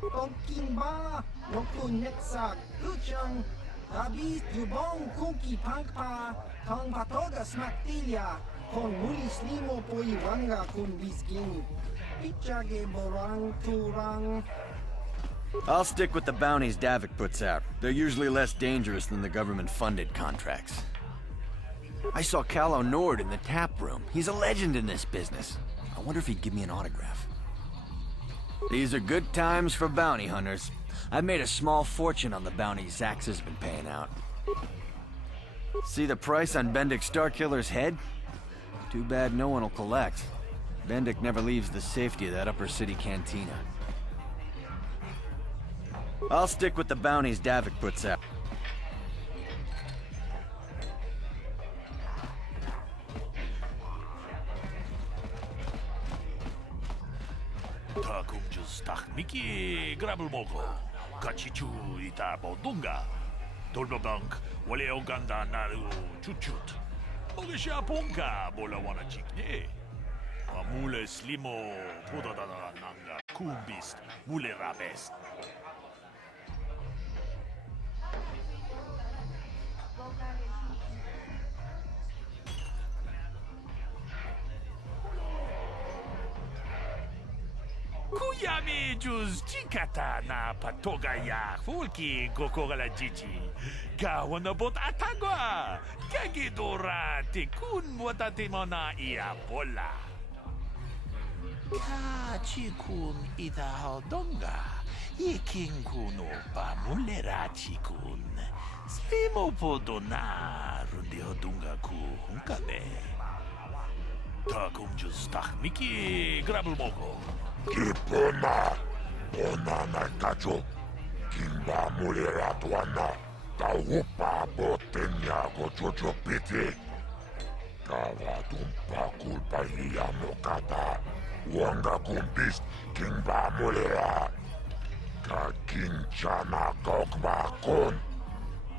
Tongkimba, Nokunetsa, Kuchang, Tabis, Dubong, Kuki, Pankpa, Tong Patoga, Smaktilia, Kon Mulis Limo, Poiwanga, Kun Biskin, Pichage, Borang, Turang. I'll stick with the bounties Davik puts out. They're usually less dangerous than the government-funded contracts. I saw Calo Nord in the tap room. He's a legend in this business. I wonder if he'd give me an autograph. These are good times for bounty hunters. I've made a small fortune on the bounties Zax has been paying out. See the price on Bendick Starkiller's head? Too bad no one will collect. Bendick never leaves the safety of that upper city cantina. I'll stick with the bounties Davik puts out. Takumjus takmiki grabulmogo. Kachichu ita bodunga. Tolbabank wale oganda naru chuchut. Mogesha punka bola wana chikne. Mule slimo podadana nanga kumbist mule rabest. Kuyami juz chikata na patoga ya fulki gokora jiji. Gawana bot atagwa. Kagidora tikun watatimona ia bola. Ka chikun ita hodonga. Iking kuno pa mulera chikun. Slimo podona rundi hodunga ku hunkabe. Takum juz takmiki grabulmogo. Kipona, Onana Kacho, Kimba Mulera Tuana, Taupa Botenya Gochocho Piti, Kavatumpa Kulpa Mokata, Wanga Kumbis, Kimba Mulera, Kakinchana Kokba Kon,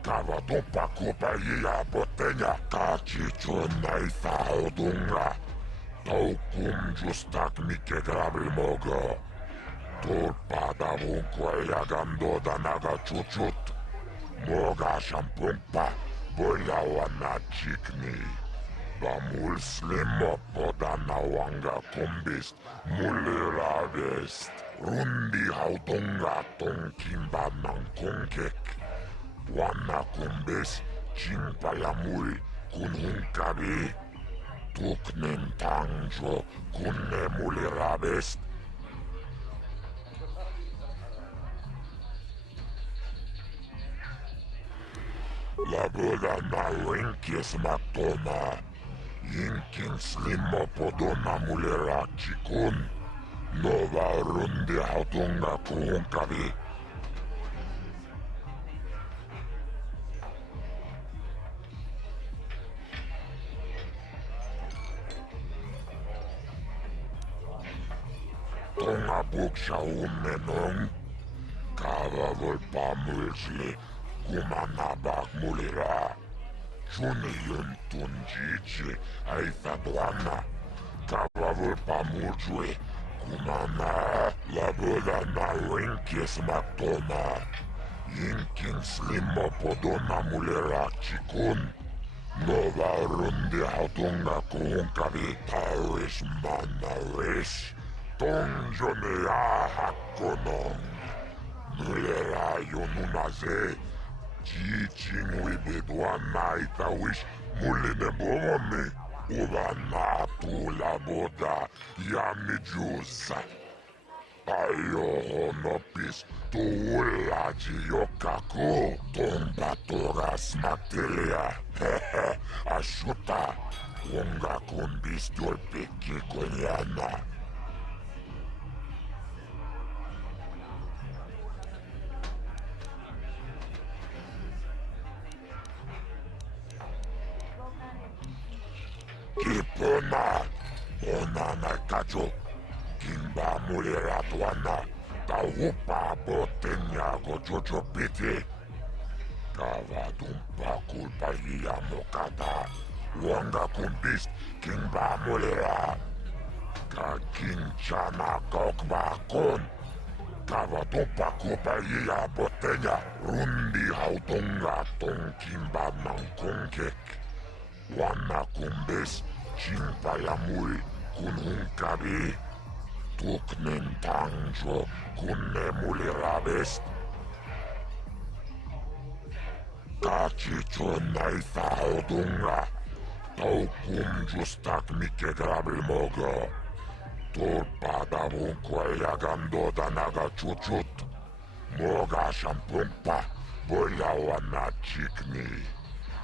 Kavatumpa Kulpa Botenya, Kachichona Isa Odunga. Taukum justak mike grabri mogo. Tulpada vunko yagando danaga chuchut. Moga shampumpa boya wana chikni. Bamul slimo podana wanga kumbist. Mulira vest. Rundi hautunga tonkimba nankongek. Wana kumbis chimpayamul kunhunkabi. Tuknen tangjo kunne mulirabest. La boda na winkis matona. Yinkin slimo podona mulira chikun. Nova rundi hautunga kuhunkabi. Tonga buksha umenong. Kava volpa mulsli. Kumanabak mulira. Chuni yun tunjichi. Aitha duana. Kava volpa mulsli. Kumana. Laboda na winkis matona. Yinkin slimo podona mulira chikun. Nova rundi hautunga kuhunkabi. Tawish manawish. Tonjonea hakonong. Mulera yonunaze. Chichin wibedwana itawish. Muline bomoni. Ubana tu la boda. Yami jusa. Ayo nopis tuulaji yokaku tombatoga smaktelia. Hehe, ashuta. Wonga kumbis dolpiki konyana. Kipona, onana kacho, kimba mulera tuana, taupa botenya gojojo piti. Kava dumpa kulpa liya mokata, wanga kumbist kimba mulera. Ka kinchana kokba kon, kava dumpa kulpa liya botenya, rundi hautonga tong kimba mangkongkek. Wana kumbes, chimpayamul, kunhunkabi, tuknen tangjo, kunne mulirabest. Kachicho naitha odunga, taukum justak mike grabilmogo. Tulpada vunkwa gando danaga chuchut. Moga shampumpa, boya wana chikni.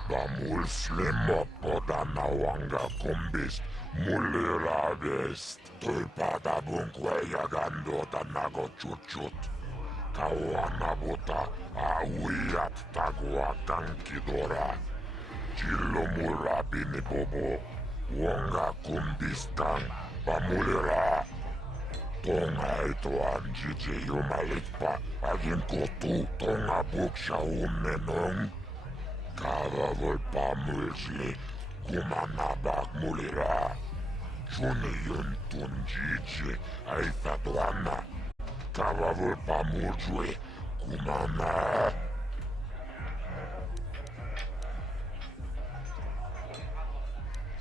Bamul slimo podana wanga kumbis mulira vest. Tulpada bunkwe gando danago chuchut. Kawana buta awiyat tagwa kankidora. Chilo mula bini bobo. Wanga kumbis kang bamulira. Tonga ito anjije yumalitpa agin kotu tonga buksha umenong. Kava volpa mulsli, kumanabak mulira. Juni yun tunjiji, aitha tuana. Kava volpa mulsli, kumana.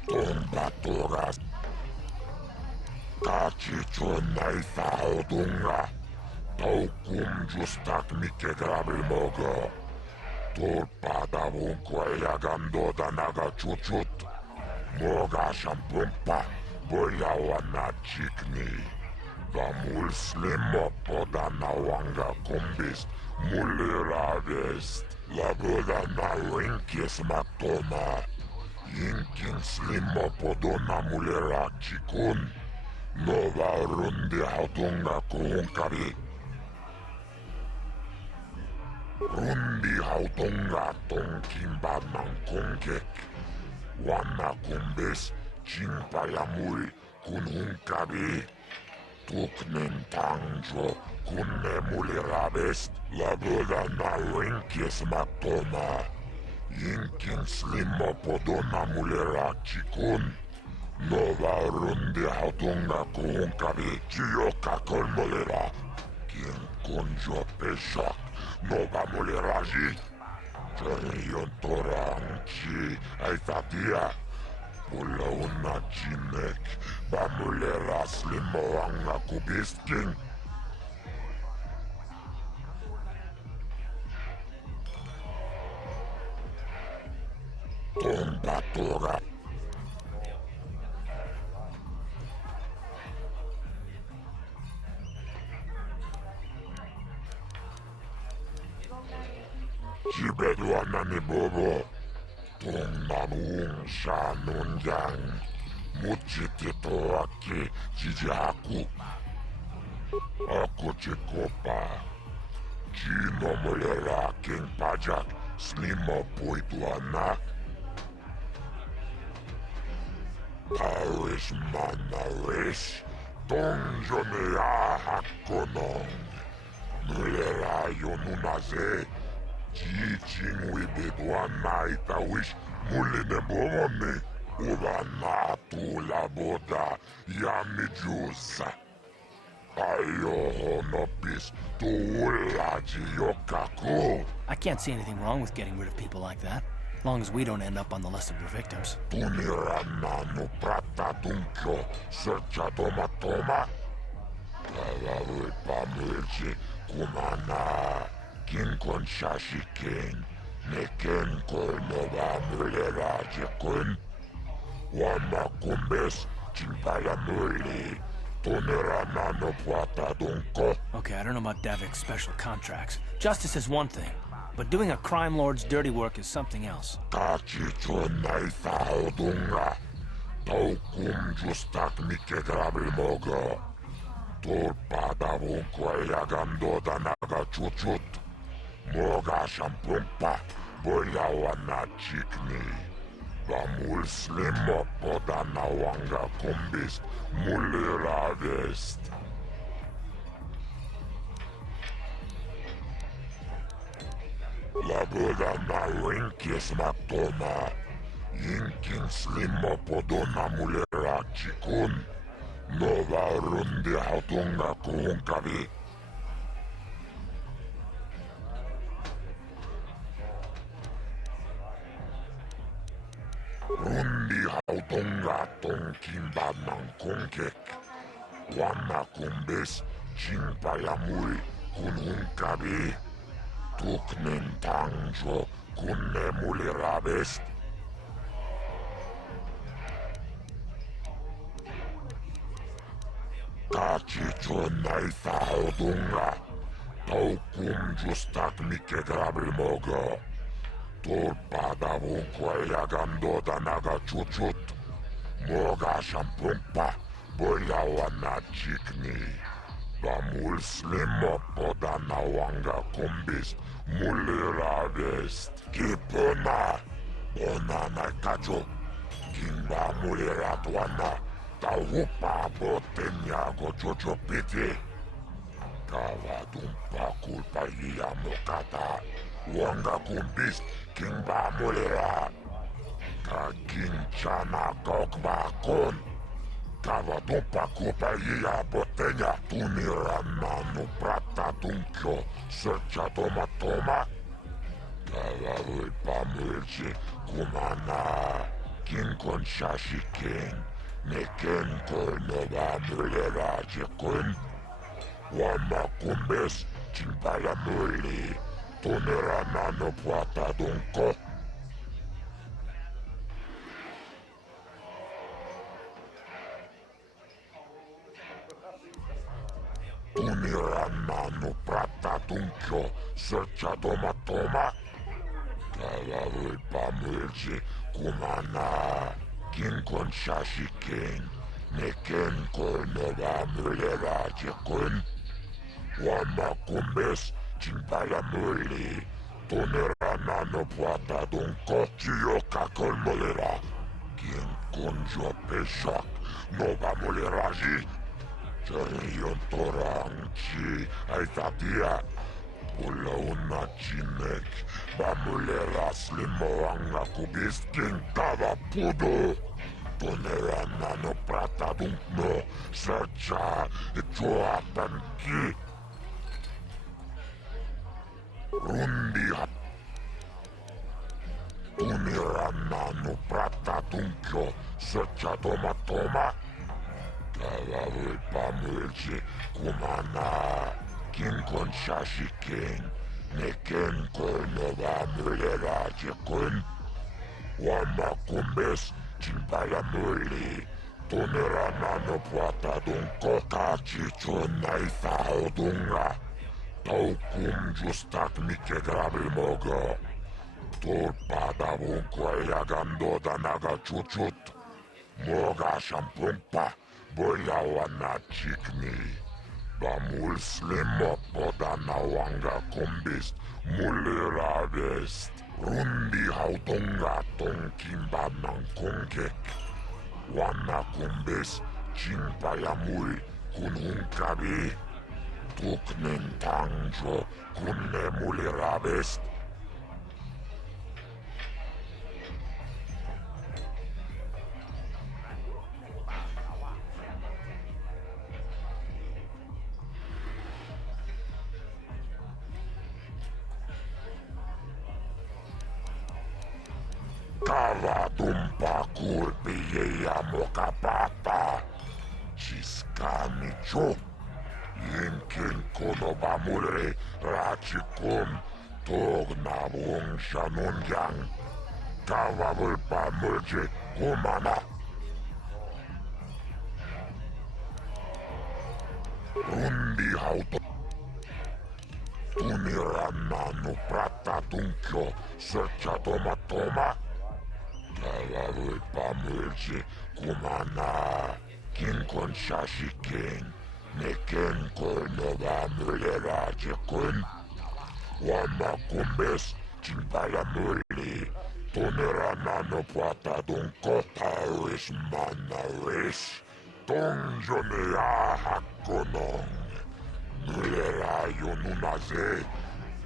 Tomba toras. Kachicho naitha odunga. Taukum justak mike grabilmogo. Tulpada vunkwa gando danaga chuchut. Moga shampumpa, boya wana chikni. Vamul slimo podana wanga kumbis, mulira vest. Labuda na winkis matoma. Yinkin slimo podona mulira chikun. Nova rundi hautunga kuhunkabi. Rundi hautonga tonkimba mangkongkek. Wana kumbes chimpayamul kunhunkabi. Tuknen tangjo kunne mulirabest. Labuda na winkis matoma. Yinkin slimo podona mulira chikun. Nova rundi hautonga kuhunkabi. Chiyoka kolmolira. Kin kunjo peshak. Nova muliraji. Jarion toranchi. Aitatia. Pula una chinek. Bamulera slimo anga kubisking. Tomba tora. Chibedwana ni bobo. Tongnamun shanunjang. Muchitito aki jijaku. Aku chikopa. Chino mulera king pajak. Slimo puituana. Paris manaris. Tongjone hakonong. Mulera yonunaze. Jijing wibedwana itawish muline bomone. Ubana tu la boda yamijusa. Ayo honopis tu ulaji yokaku. I can't see anything wrong with getting rid of people like that, as long as we don't end up on the list of your victims. Tunirana no prata dunkyo searcha toma toma. Kala pamulji kumana. King kon shashi king. Neken kol nova mulera jekun. Wama kumbes chimpala muli. Okay, I don't know about Davik's special contracts. Justice is one thing, but doing a crime lord's dirty work is something else. Moga shampumpa, boyawana chikni. Vamul slimo podana wanga kumbis, mulira vest. La boda na winkis matoma. Yinkin slimo podona mulira chikun. Nova rundi hautunga kuhunkavi. Rundi hautonga tonkimba nankongek. Wana kumbes chimpayamui kunhunkabi. Tuknen tangjo kunne mulirabest. Kachicho naitha haudunga. Taukum justak mike grabilmogo. Torpada vunkwa gando da naga chuchut. Moga shampumpa, boya wana chikni. Bamul slimo poda na wanga kumbis, mulira vest. Kipona, bona na kajo. Kimba mulira tuana, tauhupa botenya go chocho piti. Kawa dumpa kulpa iya mokata. Wanga kumbis, Kingba mulera. Ka kinchana kokba kon. Kava dumpa kupa iya botenya. Tunirana no prata dunkyo. Searcha toma toma. Kava ulpa mulchi kumana. Kinkon shashiken. Neken kolnova mulera jekun. Wama kumbis, chimpala muli. Tonerana no puata dunko. Tonerana no prata dunkyo, searcha toma toma. Kala ulpa mulchi kumana. Kinkon shashiken, neken kolnova mulera jekun. Wama kumbes, chimpala muli. Tonerana no puata dunko. Chiyoka kolmolera. Kien konjo peshak. Nova moleraji. Cherion torang chi. Aitatia. Pula una chinek. Bamulera slimoanga kubis. Kinkava pudo. Tonerana no prata dunkno. Searcha. Choatan ki. Rundi Tunirana no prata dunkyo, searcha toma toma. Kava ulpa mulchi kumana. Kinkon shashiken, neken kolnova mulera jekun. Wama kumbes, chimpala muli. Tunirana no prata dunko, kachicho naitha haudunga. Taukum justak mike grabilmogo. Torpada vunkwa gando da naga chuchut. Moga shampumpa, boya wana chikni. Bamul slimo poda na wanga kumbis, mulira vest. Rundi hautonga tonkimba nankongek. Wana kumbis, chimpayamui kunhunkabi. Tuknen tangjo kunne mulirabest. Kava dumpa kulpi ya mokapata. Chiskani cho. Yinkin kono bamule rachikum togna bung shanunyang. Kava vulpa mulje kumana. Rundi hauto. Tuniranna prata tunkio searcha toma. Talavui pamulji kumana. Kinkon shashikin. Neken koinova mulera jekun. Wama kumbes chimpala muli. Tuniranna prata tunkota manaris. Tongjonea hakonong. Mulera yonunaze.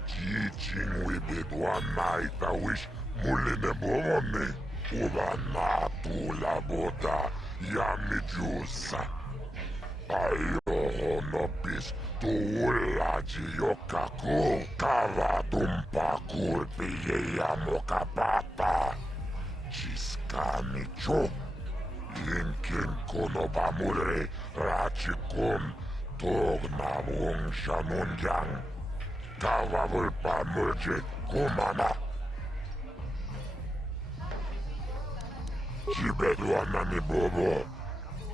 Jijingwi bedwana itawish muline bomone. Uvana tula boda yamijusa. Ayo honopis tuulaji yokaku. Kava dumpa kulpi ya mokapata. Chiskami cho. Yinkin konobamure rachikun. Togna wong shanunjang. Kava vulpa murje kumana. Jibedwana ni bobo.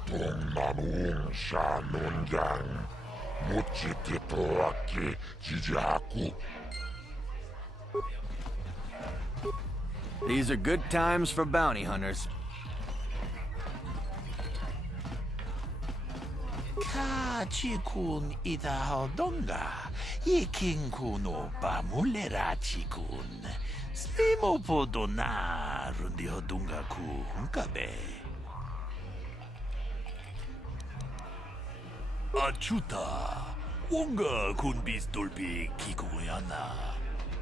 Togna wong shanunjang. Muchitito aki jijaku. These are good times for bounty hunters. Kachikun idahaldonga. Yekinku pamulera chikun. Slimo podona rundihodunga ku hunkabe. Achuta. Wonga kun bis dolpi kikuyana.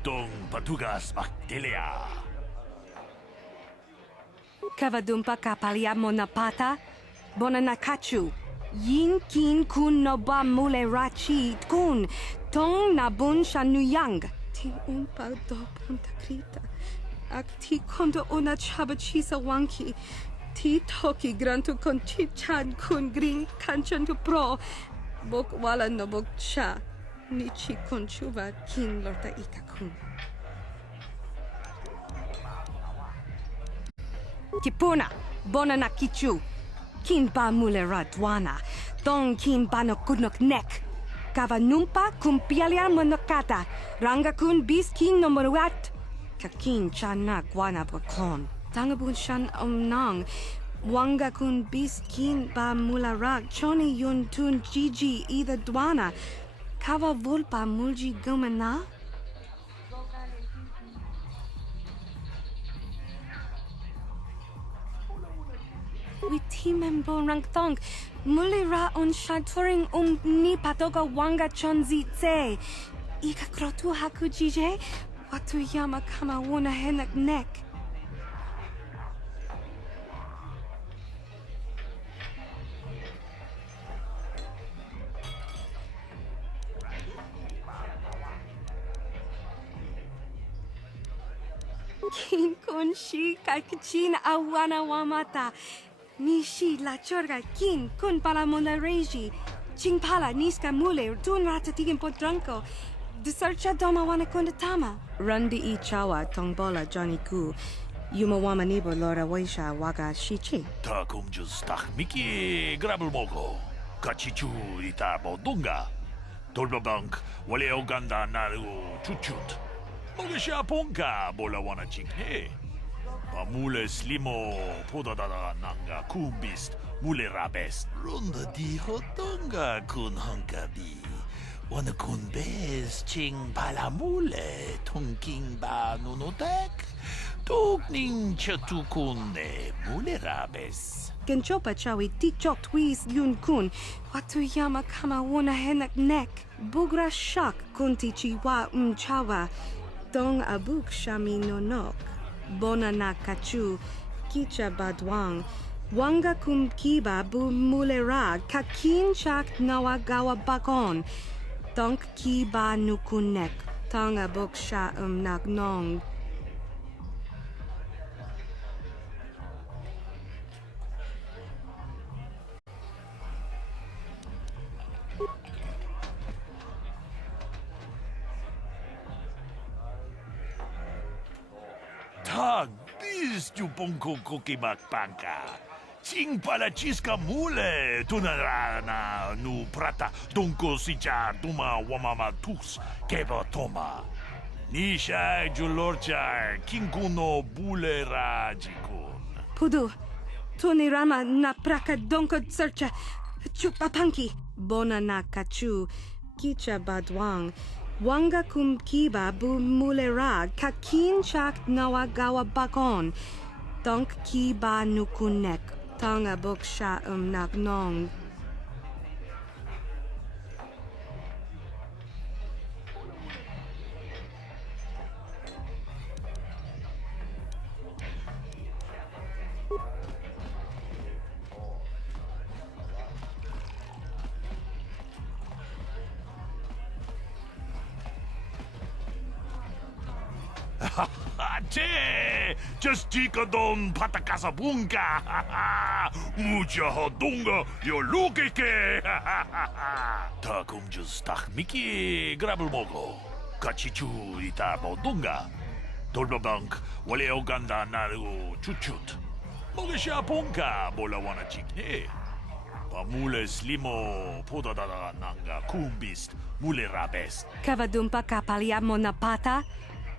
Dong patugas baktelia. Kavadumpa kapalia monapata. Bonanakachu. Yinkin kun noba mule rachi kun. Tong nabun shanuyang. Ti umpa do punta krita. Ak ti kondo ona chabachisa wanki. Ti toki grantu kon chichan kun green kanchan tu pro. Bok wala no bok cha. Nichi kon chuva kin lorta ika kun. Kipuna, bonana kichu. Kin ba mulera dwana. Tong kin ba no kunok nek. Kava numpa kumpialia monokata. Ranga kun bis kin no moruat. Kakin chana guana bakon. Tangabun shan omnang. Wanga kun bis kin ba mularak. Choni yun tun jiji ida dwana. Kava vulpa mulji gumana. Witimembo rangthong. Mulira on shaturing ni patoga wanga chonzi tse. Ika krotu haku jije. Watu yama kama wona henak nek. Kin kun shi kakachin awana wamata. Nishi la chorga kin kun pala mona reji. Ching pala niska mule tun rata tigin potranko. Disarcha doma wana kondatama. Rundi I chawa tongbola Johnny ku. Yuma wama nibo lora waisha waga shichi. Ta kumjus tak miki grabul mogo. Kachichu ita bodunga. Tolbabank wale oganda naru chuchut. Mogasha ponka bola wana chikne. Pamule slimo podadada nanga kumbist mule rabest. Runda di hotonga kun hankabi. Wana kun bes ching palamule tongking ba nunotek. Tokning chatukune mule rabes. Genchopa chawi tikchok twis yun kun. Watu yama kama wona henak nek. Bugra shak kunti chiwa chawa. Dong abuk shami nonok. Bona na kachu, kicha badwang, wanga kum kiba bu mulera, kakin chak nawa gawa bakon, donk kiba nukunek, tanga boksha nagnong. Tag, bis tu ponko kokimak panka. Ting palachisca mule, tunarana nu prata, dunko sija duma wamama tus, keba toma. Nisha julorcha, kinkuno bulera jikun. Pudu, tunirama na praka donko searcha, chupapanki, bona na kachu, kicha badwang, wanga kum kiba bu mulera, kakin chak nawa gawa bakon, donk kiba nukunek, tanga boksha nagnong. Te, just don patakasa bunga. Mucha hodunga, yo lukeke. Ta kumjus tak miki grabel mogo. Kachichu ita bodunga. Dolbabank, wale oganda naru chuchut. Mogesha punka, bola wana chikne. Pamule slimo, podadada nanga kumbist, mule rabest. Kavadumpa kapalia monapata,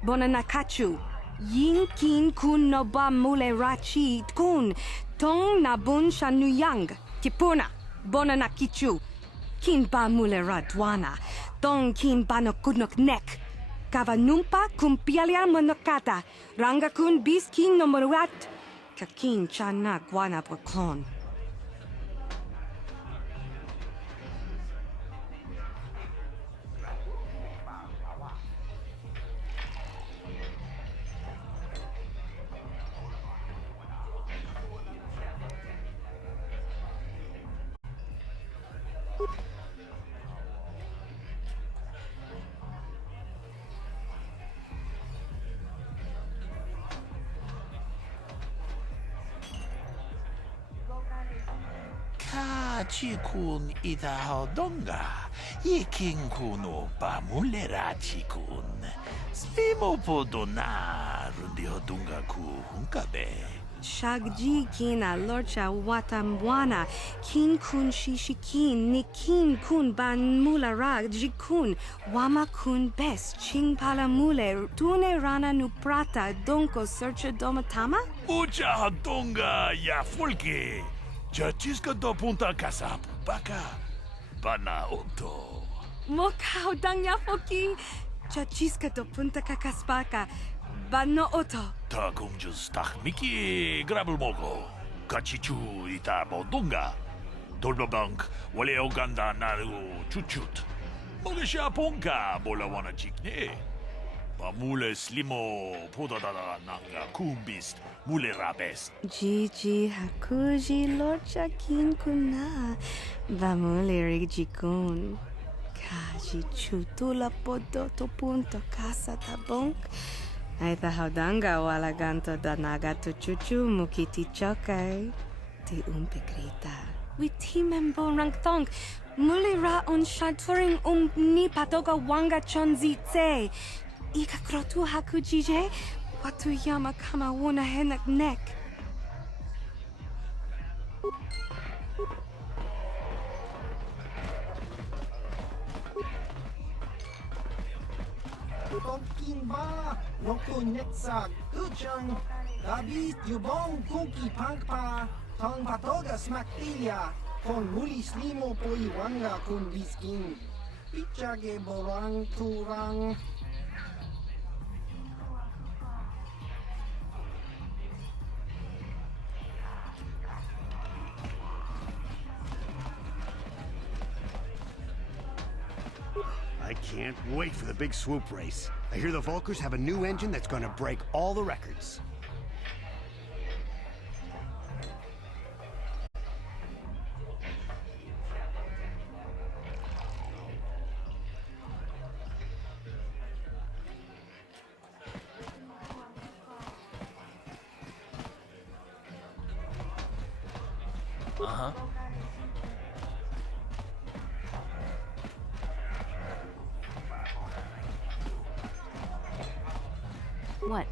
bona nakachu. Yin kin kun no ba mule rachi kun, tong na bun shanuyang, kipuna, bona nakichu. Kin ba mule radwana, tong kin ba no kunok nek. Kavanumpa kumpialia monokata, ranga kun bis kin no moruat, kakin chana guana brokon. Chikun ita hodonga, ikin kuno pa mulera chikun. Slimo podona rundi hodunga ku hunkabe. Shagji kina lorcha watamwana, kin kun shishikin, ni kin kun ban mula rag jikun, wama kun bes, ching pala mule, tune rana nu prata, donko searcha domatama? Mucha hodonga ya fulke. Chachiska do punta casa baka. Bana oto. Mokao dangya foki, chachiska do punta kakaspaka, bano oto. Ta kumjus tak miki grabel mogo. Kachichu ita bodunga. Dolbabank, wale oganda naru chuchut. Mogesha ponka, bola wana chikne. Pamule slimo, podadada nanga kumbist, mule rabest. Gigi hakuji lorcha kin kuna, bamule rigikun. Kaji chutula podo to punto casa tabonk. Aita haudanga wala ganto danaga tu chuchu mukiti chokai. Ti umpegrita. Witi membo rangtong. Mulira on shaturing ni patoga wanga chonzi tse. Ika krotu hakujije. Watu yama kama wuna henak nek. Tonkin ba, noko netsa, kuchang, gabi yubong kuki pangpa, tong patoga smaktilia, kon muli slimo poi wanga kun biskin, pichage borang turang. I can't wait for the big swoop race. I hear the Volkers have a new engine that's gonna break all the records. Uh-huh. What?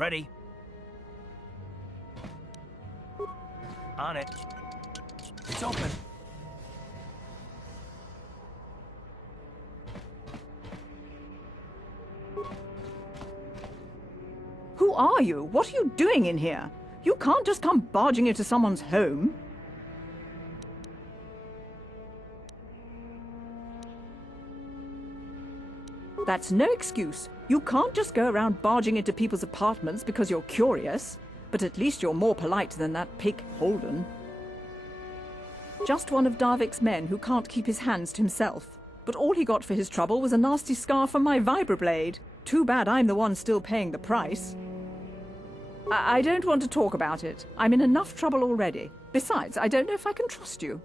Ready. On it. It's open. Who are you? What are you doing in here? You can't just come barging into someone's home. That's no excuse. You can't just go around barging into people's apartments because you're curious. But at least you're more polite than that pig Holden. Just one of Darvik's men who can't keep his hands to himself. But all he got for his trouble was a nasty scar from my vibroblade. Too bad I'm the one still paying the price. I don't want to talk about it. I'm in enough trouble already. Besides, I don't know if I can trust you.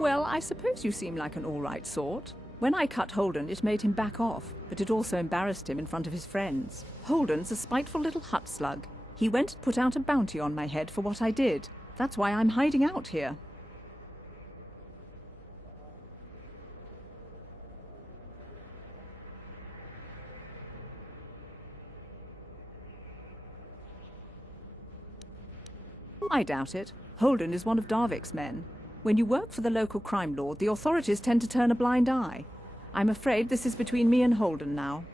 Well, I suppose you seem like an all-right sort. When I cut Holden, it made him back off, but it also embarrassed him in front of his friends. Holden's a spiteful little hut slug. He went and put out a bounty on my head for what I did. That's why I'm hiding out here. I doubt it. Holden is one of Darvik's men. When you work for the local crime lord, the authorities tend to turn a blind eye. I'm afraid this is between me and Holden now.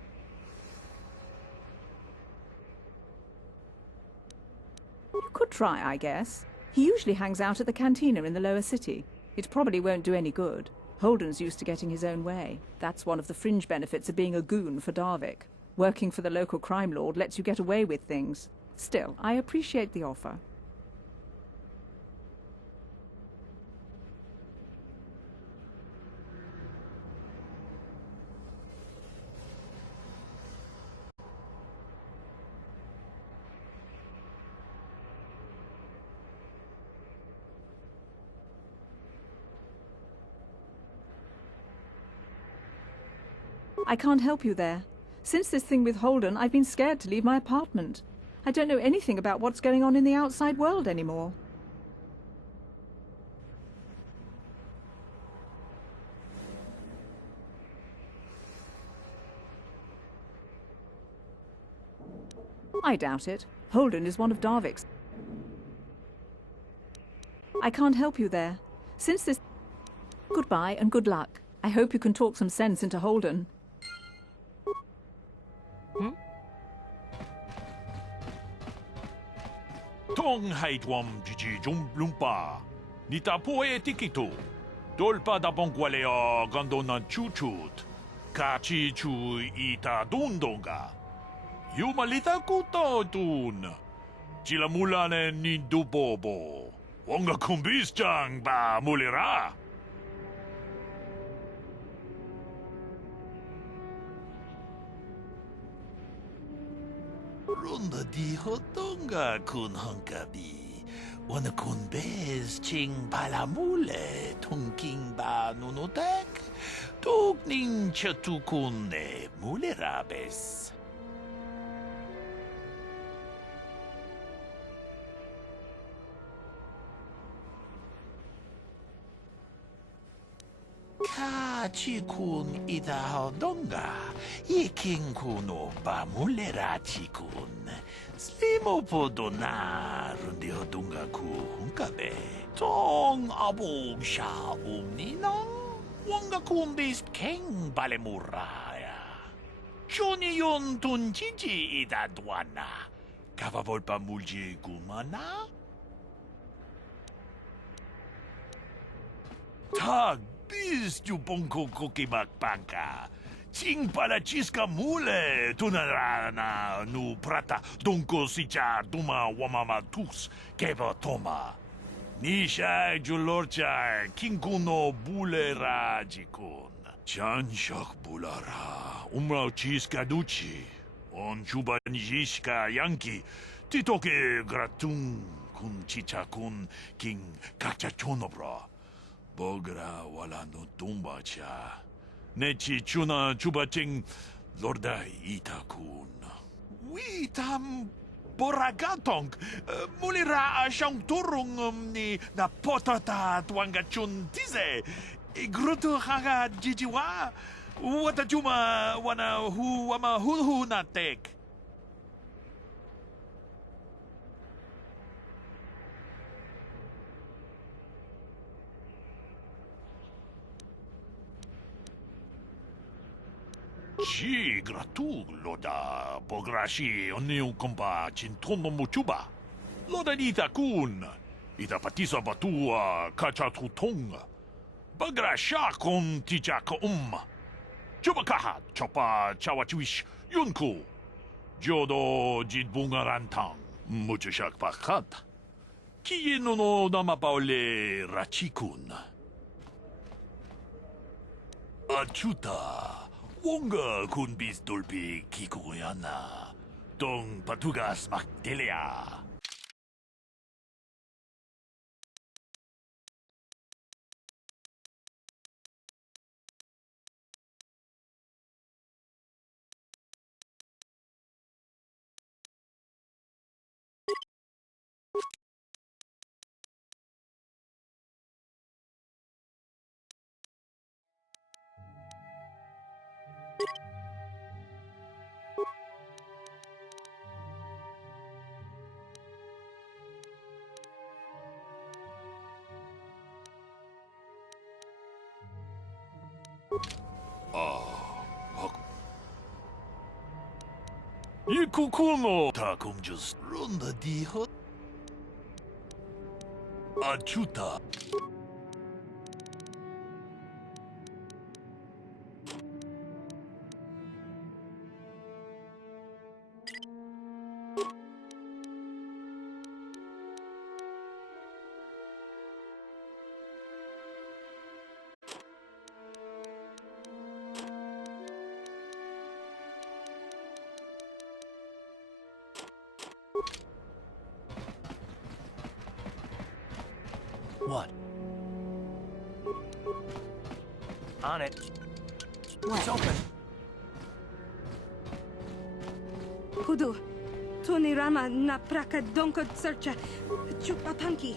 You could try, I guess. He usually hangs out at the cantina in the lower city. It probably won't do any good. Holden's used to getting his own way. That's one of the fringe benefits of being a goon for Darvik. Working for the local crime lord lets you get away with things. Still, I appreciate the offer. I can't help you there. Since this thing with Holden, I've been scared to leave my apartment. I don't know anything about what's going on in the outside world anymore. I doubt it. Holden is one of Darvik's. I can't help you there. Since this... Goodbye and good luck. I hope you can talk some sense into Holden. Tong haitwam jiji jum lumpa. Nita poe tikito. Dolpa da bongualeo gondona chuchut. Kachi chu ita dundonga. Yumalita kuto tun. Chilamulane ni dubobo. Wonga kumbis ba mulira. Runda di hotonga kun hunkabi. Wana kun bez ching palamule tongking ba nunotek. Tuk ning chatukun ne mulerabes. Kachikun idahaldonga, iking kuno ba mulera chikun. Slimo podona rundi hodunga ku hunkabe. Tong abog sha umninang, wanga kumbis keng balemuraya. Shoni yon tunjiji idadwana, kavavol pa mulji gumana? Tag bis jubonko kokimak banka. Ching pala chiska mule tunarana nu prata donko sicha duma wamama tus keva toma. Nisha julorcha kinkuno bulera jikun. Chan shak bulara umrao chiska duchi. On chuba nishka yanki titoke gratun kun chicha kun king kakchachonobra. Bogra wala no tumba cha. Nechi chuna chubaching lorda itakun. Witam boragatong. Mulira siyang turong ni na potata tuangachun tize. Igruto haga jijiwa. Wata chuma wana hu wama hu natek. Ci gratug loda bograshi oniu kompa cintono muchuba. Loda nita kun. Ita patisa batua kacha tutonga. Bagrasha kon tijaka Chubakaha chopa chawachuish yunku. Jodo jidbungarantang. Muchushak pakat. Kieno no namapaole rachikun. Achuta. Wonga kun bis dolpi kikuyana. Tong patugas maktelea. 이 코코노 다 공주스 론다 디허 아주타 What? On it. What? It's open. Hudu, Tony Rama na praka donko searcha. Chupapanki.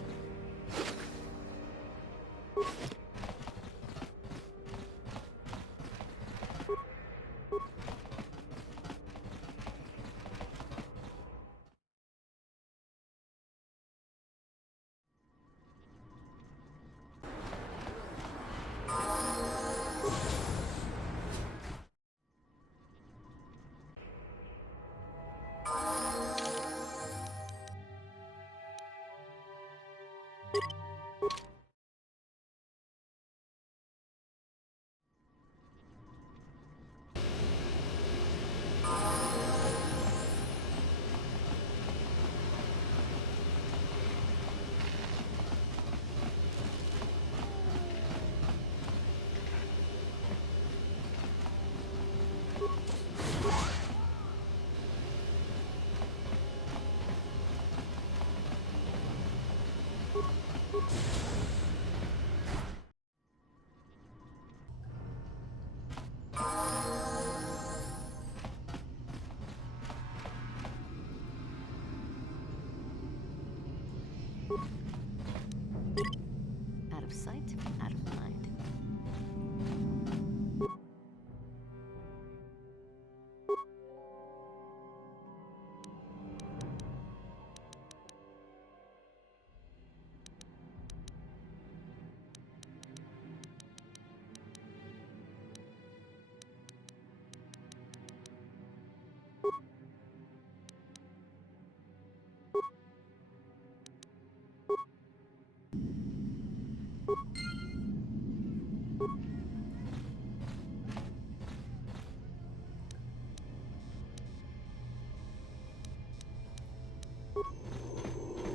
Out of sight, out of mind.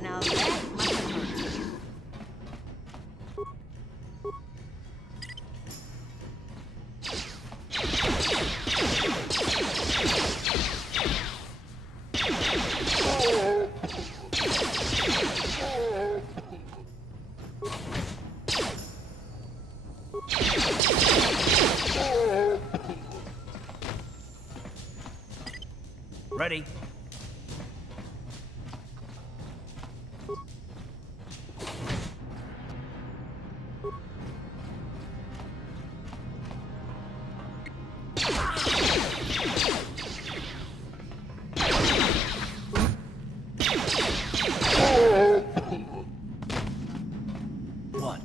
Now that must have hurt. Ready. What?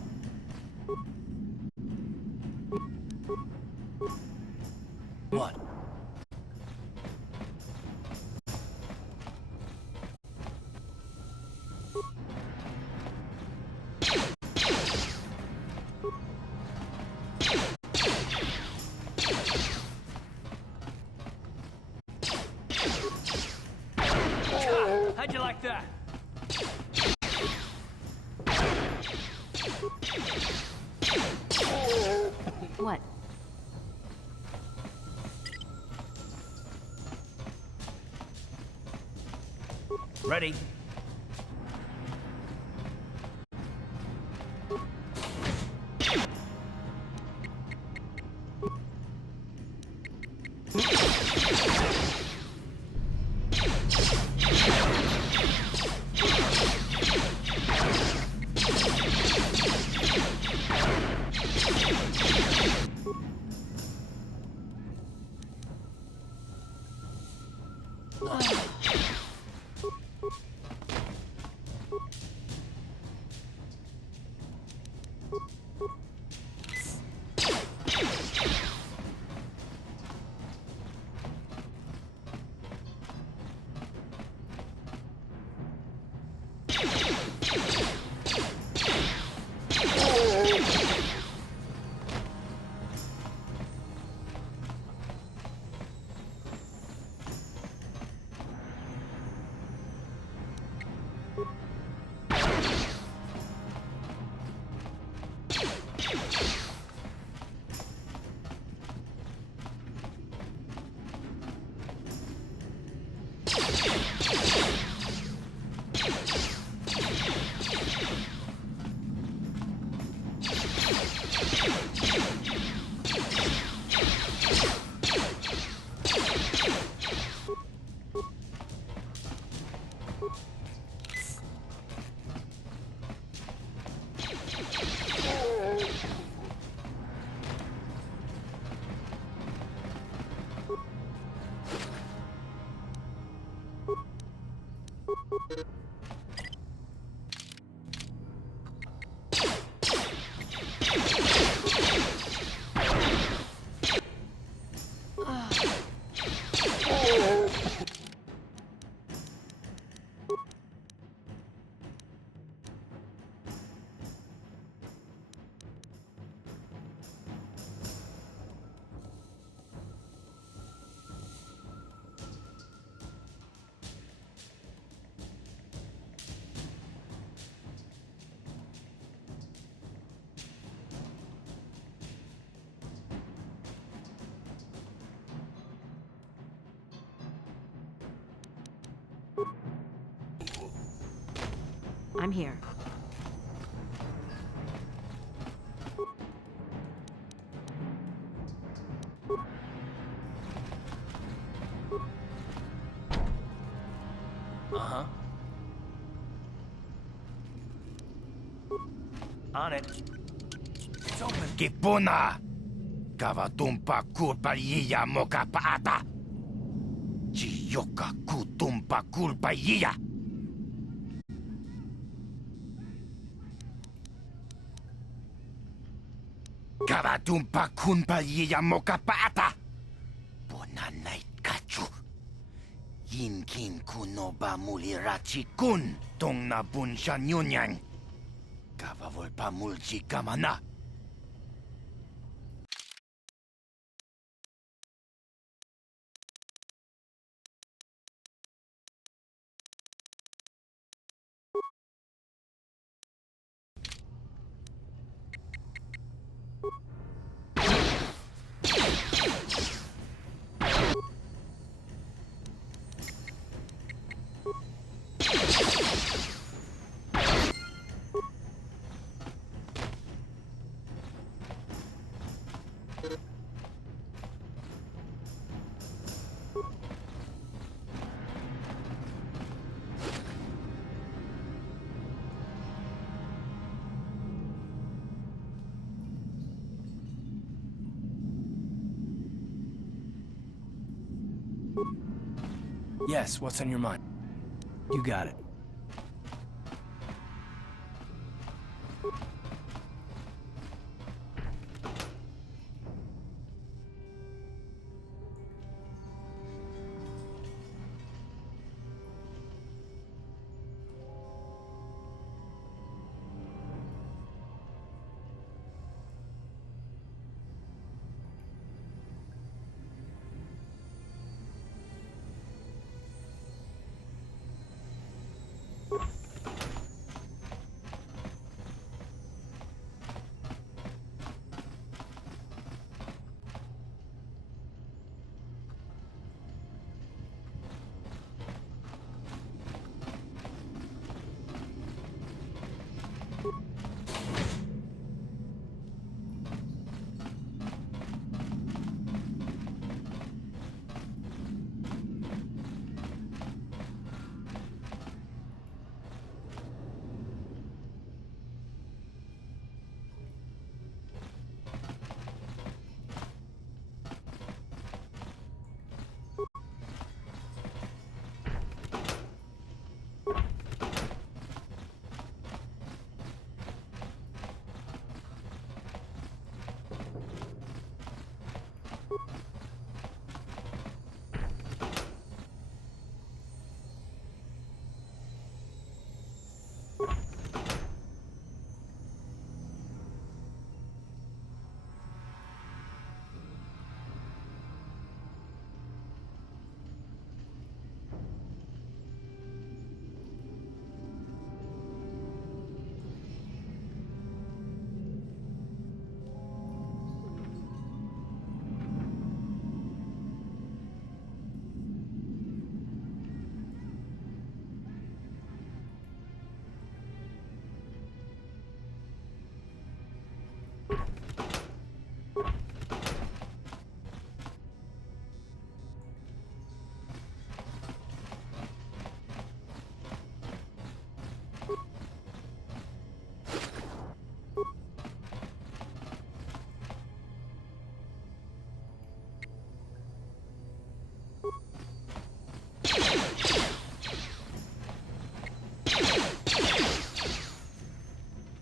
What? How'd you like that? What? Ready. I'm here. Uh-huh. On it. It's open. Kipuna! Kavatumpa kulpajia moka paata! Chiyoka kutumpa kulpajia! Kavatumpa kunpajia moka paata! Bonanait kachu! Yinkin kunoba mulirachi kun tong na bunsha nyunyang! Kavavolpa mulchi kamana! Yes, what's on your mind? You got it.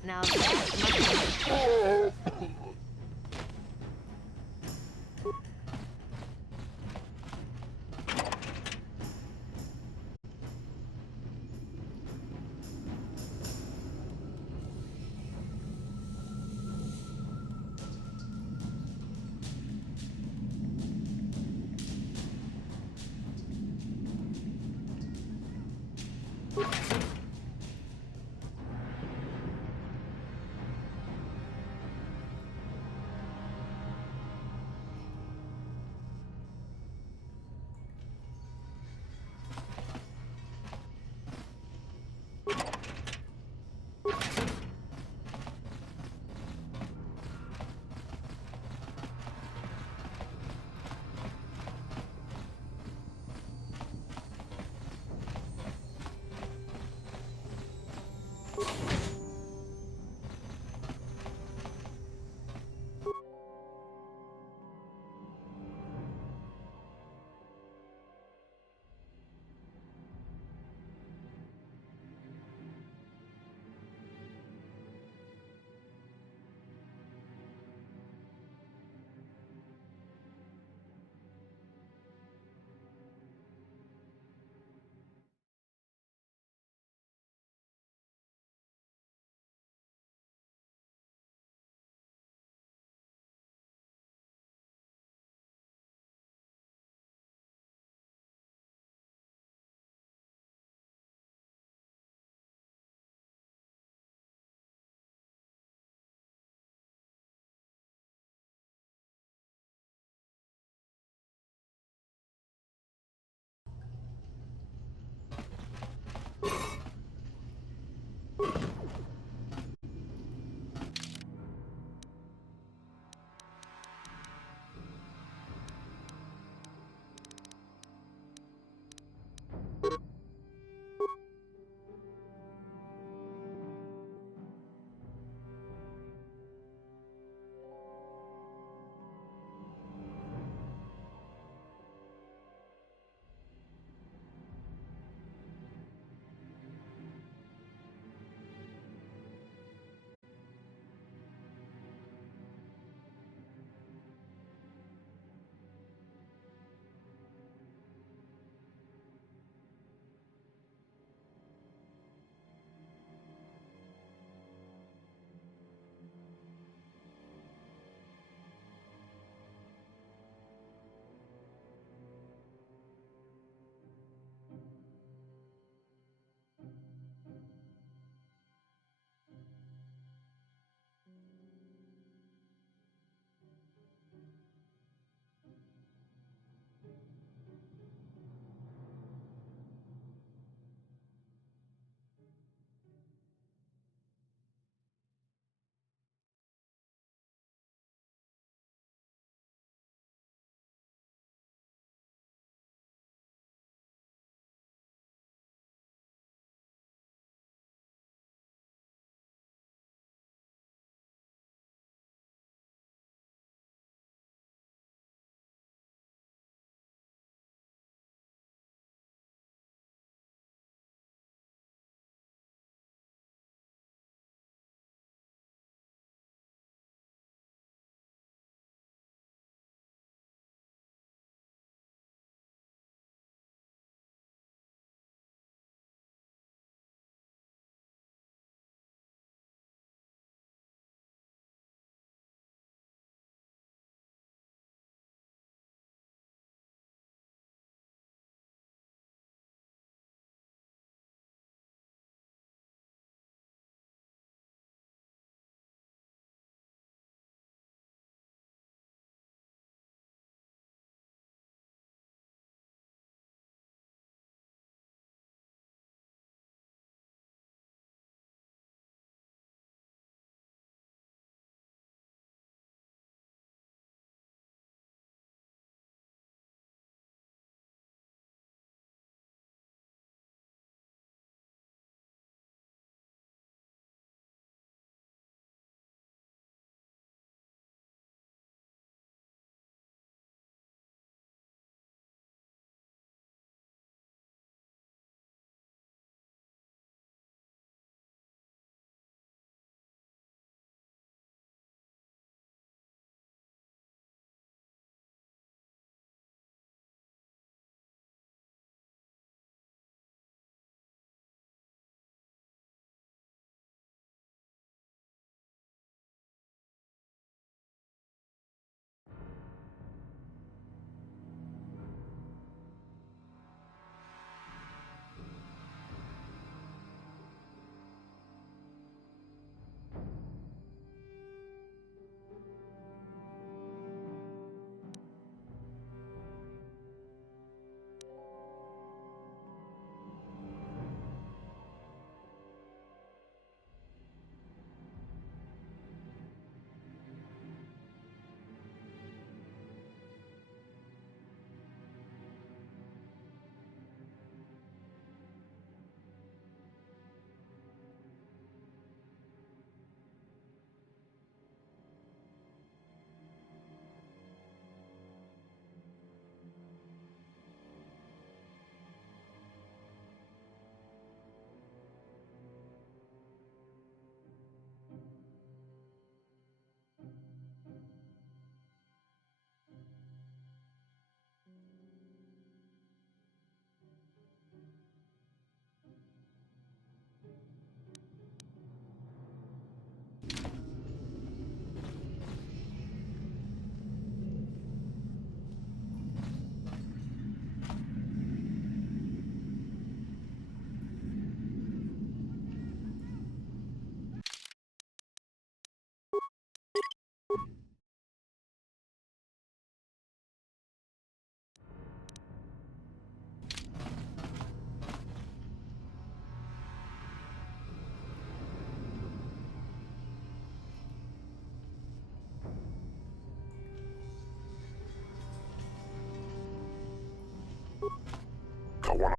Now that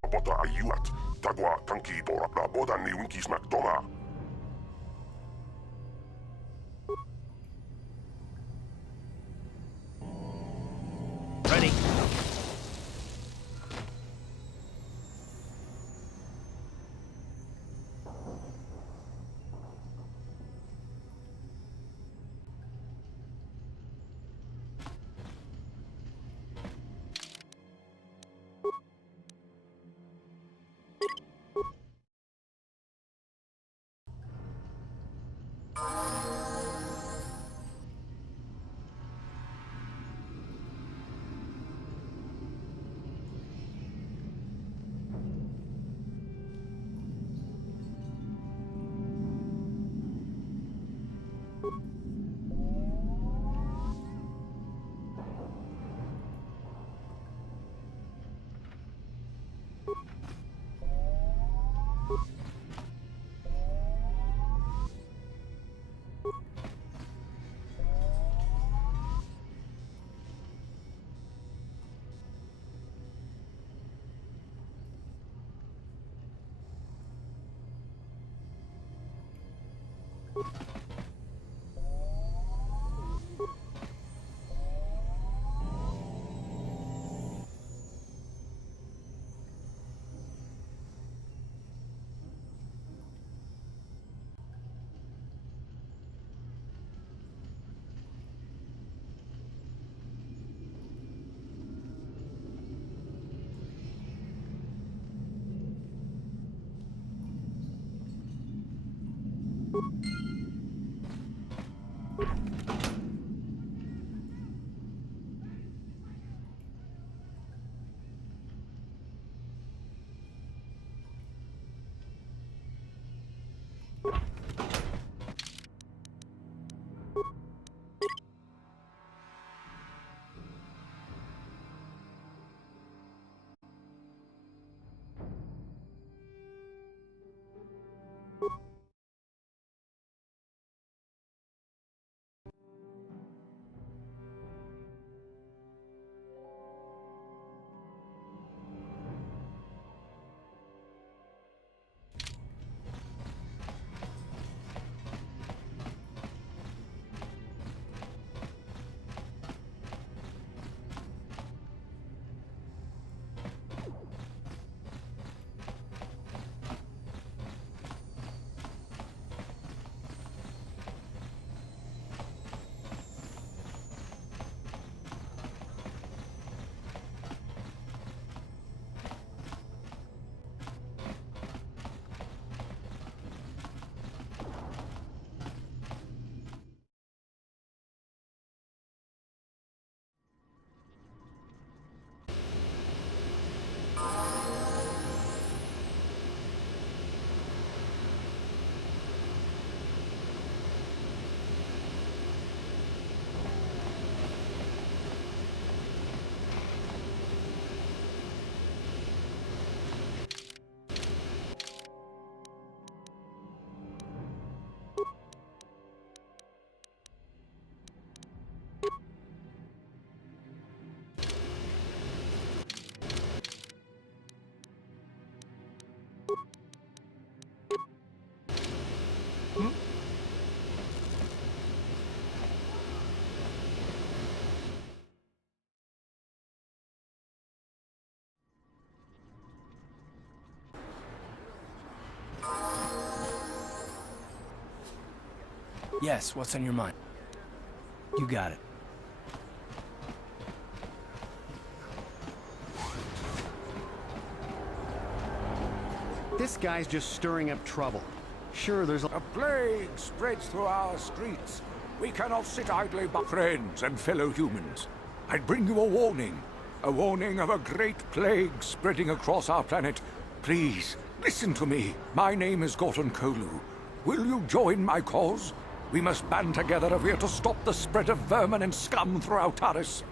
Pota ayuat. Tagwa tanki porap na bodan ni unkis makdoma. Ready. Yes, what's on your mind? You got it. This guy's just stirring up trouble. Sure, there's a plague spreads through our streets. We cannot sit idly by. Friends and fellow humans, I bring you a warning. A warning of a great plague spreading across our planet. Please, listen to me. My name is Gorton Kolu. Will you join my cause? We must band together if we are to stop the spread of vermin and scum throughout Taris.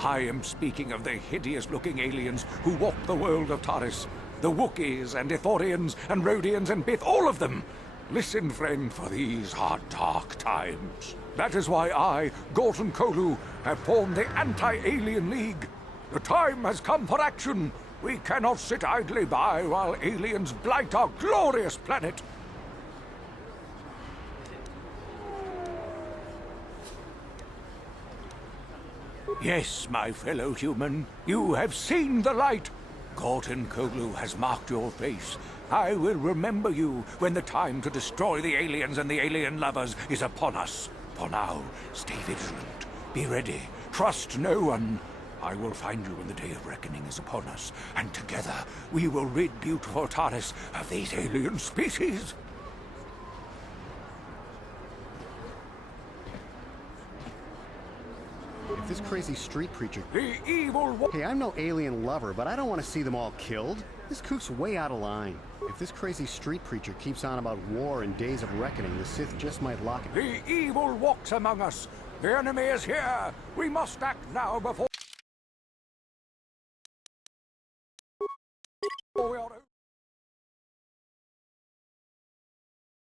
I am speaking of the hideous-looking aliens who walk the world of Taris. The Wookiees and Ithorians and Rhodians and Bith, all of them. Listen, friend, for these are dark times. That is why I, Gorton Kolu, have formed the Anti-Alien League. The time has come for action. We cannot sit idly by while aliens blight our glorious planet. Yes, my fellow human, you have seen the light. Gorton Koglu has marked your face. I will remember you when the time to destroy the aliens and the alien lovers is upon us. For now, stay vigilant. Be ready. Trust no one. I will find you when the day of reckoning is upon us, and together we will rid beautiful Taris of these alien species. If this crazy street preacher... The evil... Hey, I'm no alien lover, but I don't want to see them all killed. This kook's way out of line. If this crazy street preacher keeps on about war and days of reckoning, the Sith just might lock him. The evil walks among us. The enemy is here. We must act now before...